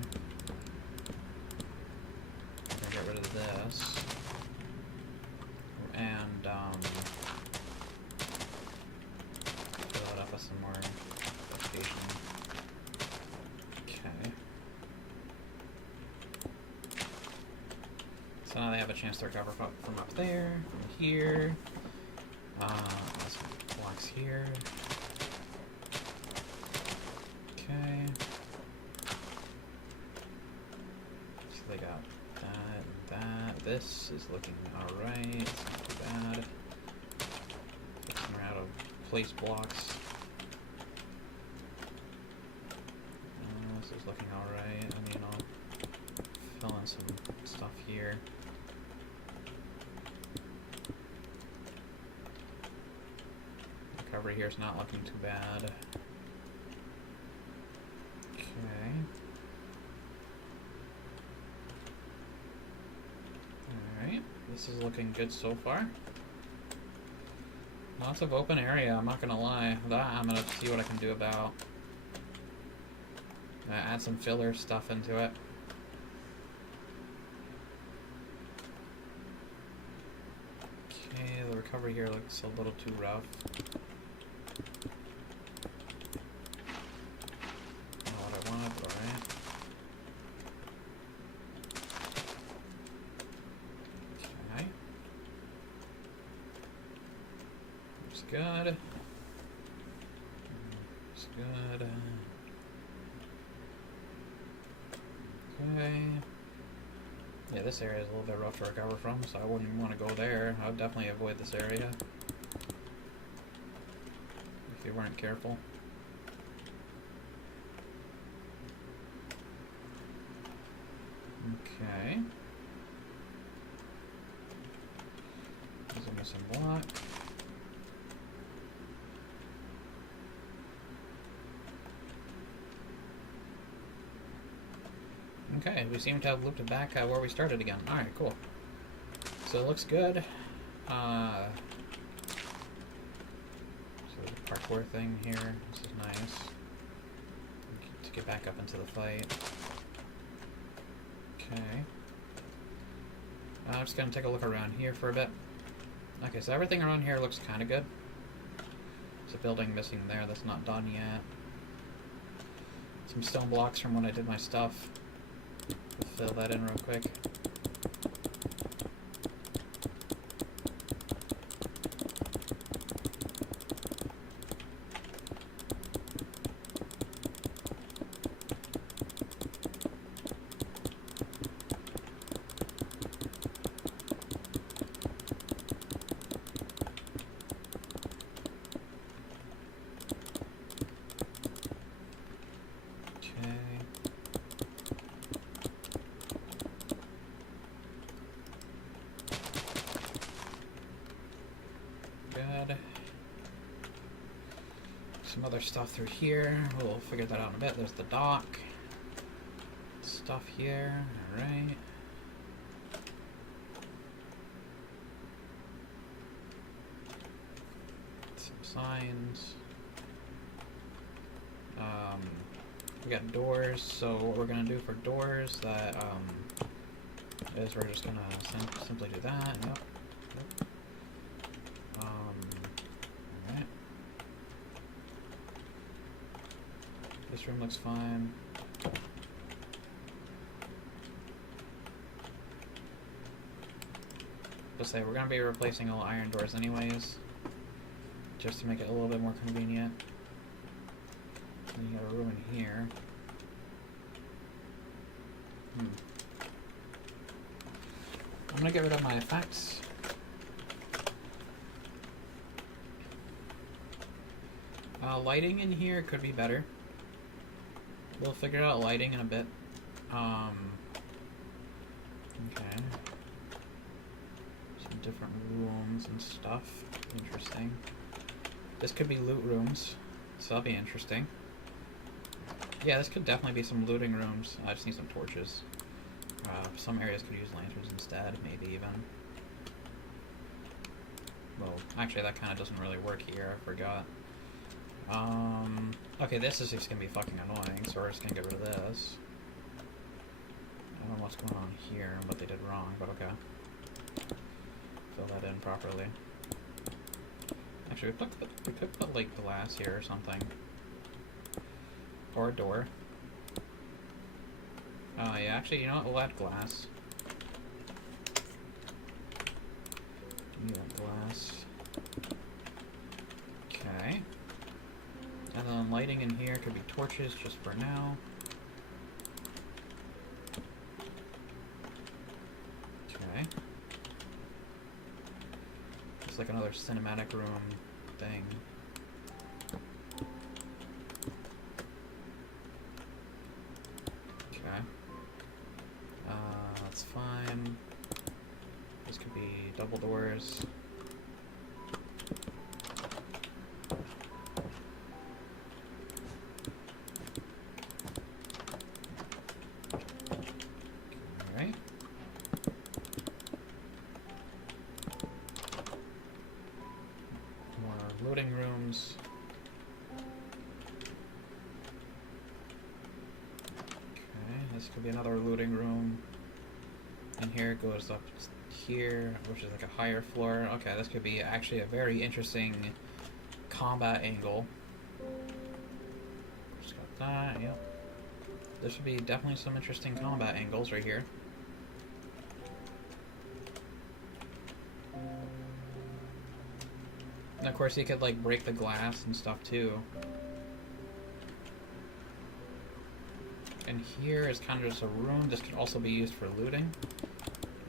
Get rid of this, and fill it up with some more vegetation. Okay. So now they have a chance to recover from up there, from here. Some blocks here. Okay. they got that and that. This is looking alright. It's not too bad. We're out of place blocks. This is looking alright. I mean, I'll fill in some stuff here. Recovery here is not looking too bad. Okay. Alright, this is looking good so far. Lots of open area, I'm not gonna lie. That I'm gonna see what I can do about. Add some filler stuff into it. Okay, the recovery here looks a little too rough. Not what I wanted, but alright. Okay. Looks good. Looks good. Okay. Yeah, this area is a little bit rough to recover from, so I wouldn't want to go there. I would definitely avoid this area if you weren't careful. Okay. There's a missing block. Okay, we seem to have looped it back where we started again. Alright, cool. So it looks good. So the parkour thing here. This is nice. To get back up into the fight. Okay. I'm just gonna take a look around here for a bit. Okay, so everything around here looks kind of good. There's a building missing there that's not done yet. Some stone blocks from when I did my stuff. We'll fill that in real quick. Some other stuff through here. We'll figure that out in a bit. There's the dock. Stuff here. Alright. Some signs. We got doors, so what we're gonna do for doors that is we're just gonna simply do that. Yep. Alright. This room looks fine. Let's say we're gonna be replacing all iron doors anyways, just to make it a little bit more convenient. And you got a room in here. I'm gonna get rid of my effects. Lighting in here could be better. We'll figure out lighting in a bit. Okay. Some different rooms and stuff. Interesting. This could be loot rooms, so that'll be interesting. Yeah, this could definitely be some looting rooms. I just need some torches. Some areas could use lanterns instead, maybe even. Well, actually that kind of doesn't really work here, I forgot. Okay, this is just gonna be fucking annoying, so we're just gonna get rid of this. I don't know what's going on here, what they did wrong, but okay. Fill that in properly. Actually, we could put like glass here or something. Or a door. Yeah, actually, you know what? We'll add glass. Give me that glass. Okay. And then lighting in here could be torches just for now. like another cinematic room thing. Okay. That's fine. This could be double doors. Alright. More loading rooms. This could be another looting room. And here it goes up here, which is like a higher floor. Okay, this could be actually a very interesting combat angle. Just got that, yep. There should be definitely some interesting combat angles right here. And of course you could like break the glass and stuff too. And here is kind of just a room. This could also be used for looting.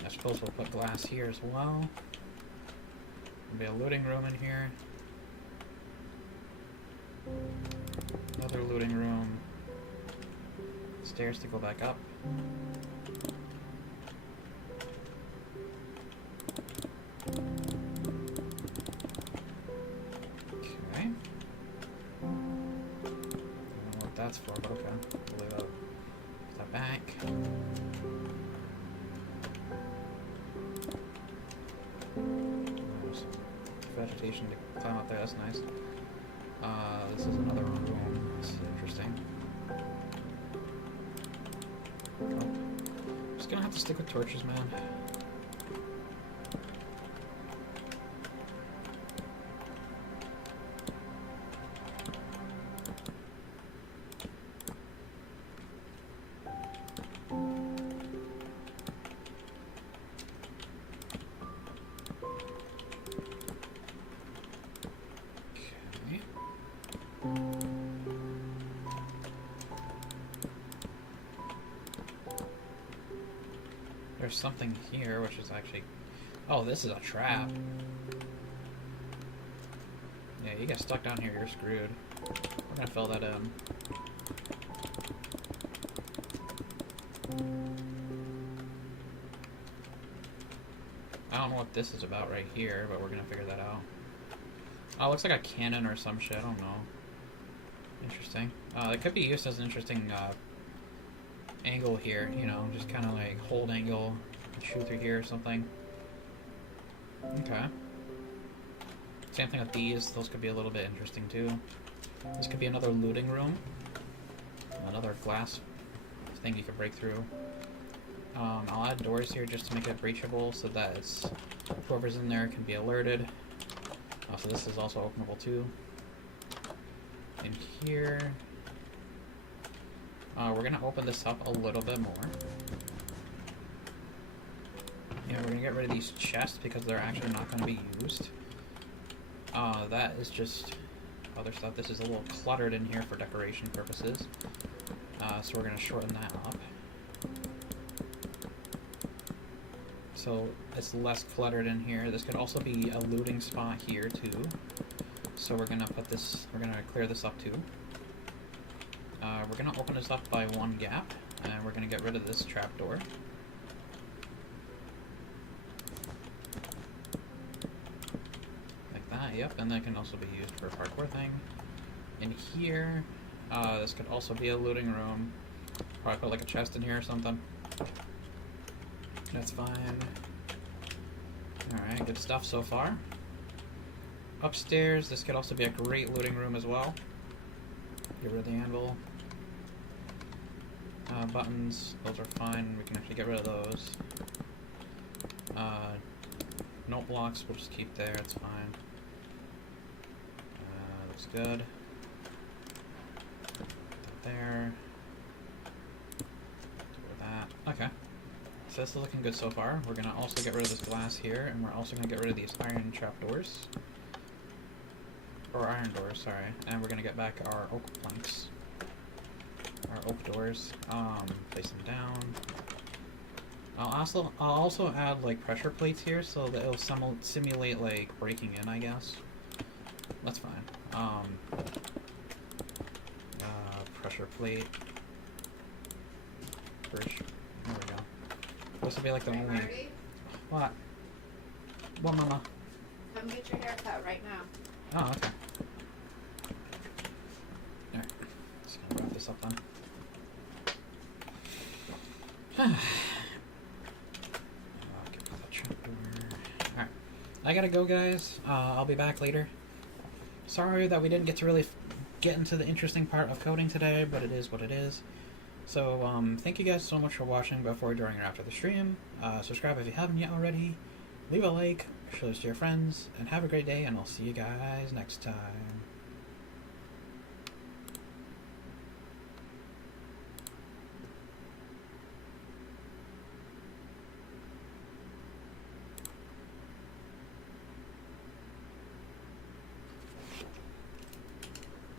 I suppose we'll put glass here as well. There'll be a looting room in here. Another looting room. Stairs to go back up. Okay. I don't know what that's for, but okay. We'll leave that. Back. There's vegetation to climb up there, that's nice. This is another room, it's interesting. Oh. Just gonna have to stick with torches, man. There's something here, which is actually... Oh, this is a trap. Yeah, you get stuck down here, you're screwed. We're gonna fill that in. I don't know what this is about right here, but we're gonna figure that out. Oh, it looks like a cannon or some shit, I don't know. Interesting. It could be used as an interesting, angle here, you know, just kind of like hold angle, shoot through here or something. Okay. Same thing with these, those could be a little bit interesting too. This could be another looting room. Another glass thing you could break through. I'll add doors here just to make it breachable so that it's whoever's in there can be alerted. So this is also openable too. In here, we're going to open this up a little bit more. Yeah, we're going to get rid of these chests because they're actually not going to be used. That is just other stuff. This is a little cluttered in here for decoration purposes. So we're going to shorten that up. So it's less cluttered in here. This could also be a looting spot here too. So we're going to put this, we're going to clear this up too. We're going to open this up by one gap, and we're going to get rid of this trapdoor. Like that, yep, and that can also be used for a parkour thing. In here, this could also be a looting room. Probably put like a chest in here or something. That's fine. Alright, good stuff so far. Upstairs, this could also be a great looting room as well. Get rid of the anvil. Buttons, those are fine. We can actually get rid of those. Note blocks, we'll just keep there, it's fine. Looks good. There. That. Okay. So this is looking good so far. We're going to also get rid of this glass here, and we're also going to get rid of these iron trapdoors. Or iron doors, sorry. And we're going to get back our oak planks. Our oak doors. Place them down. I'll also add like pressure plates here so that it'll simulate like breaking in, I guess. That's fine. Pressure plate. Bridge. There we go. This will be like the only. Marty, What? What, Mama? come get your hair cut right now. Oh, okay. Alright. Just gonna wrap this up then. Alright. I gotta go, guys. I'll be back later. Sorry that we didn't get to really get into the interesting part of coding today, but it is what it is. So, thank you guys so much for watching before, during, or after the stream. Subscribe if you haven't yet already. Leave a like, share this to your friends, and have a great day, and I'll see you guys next time.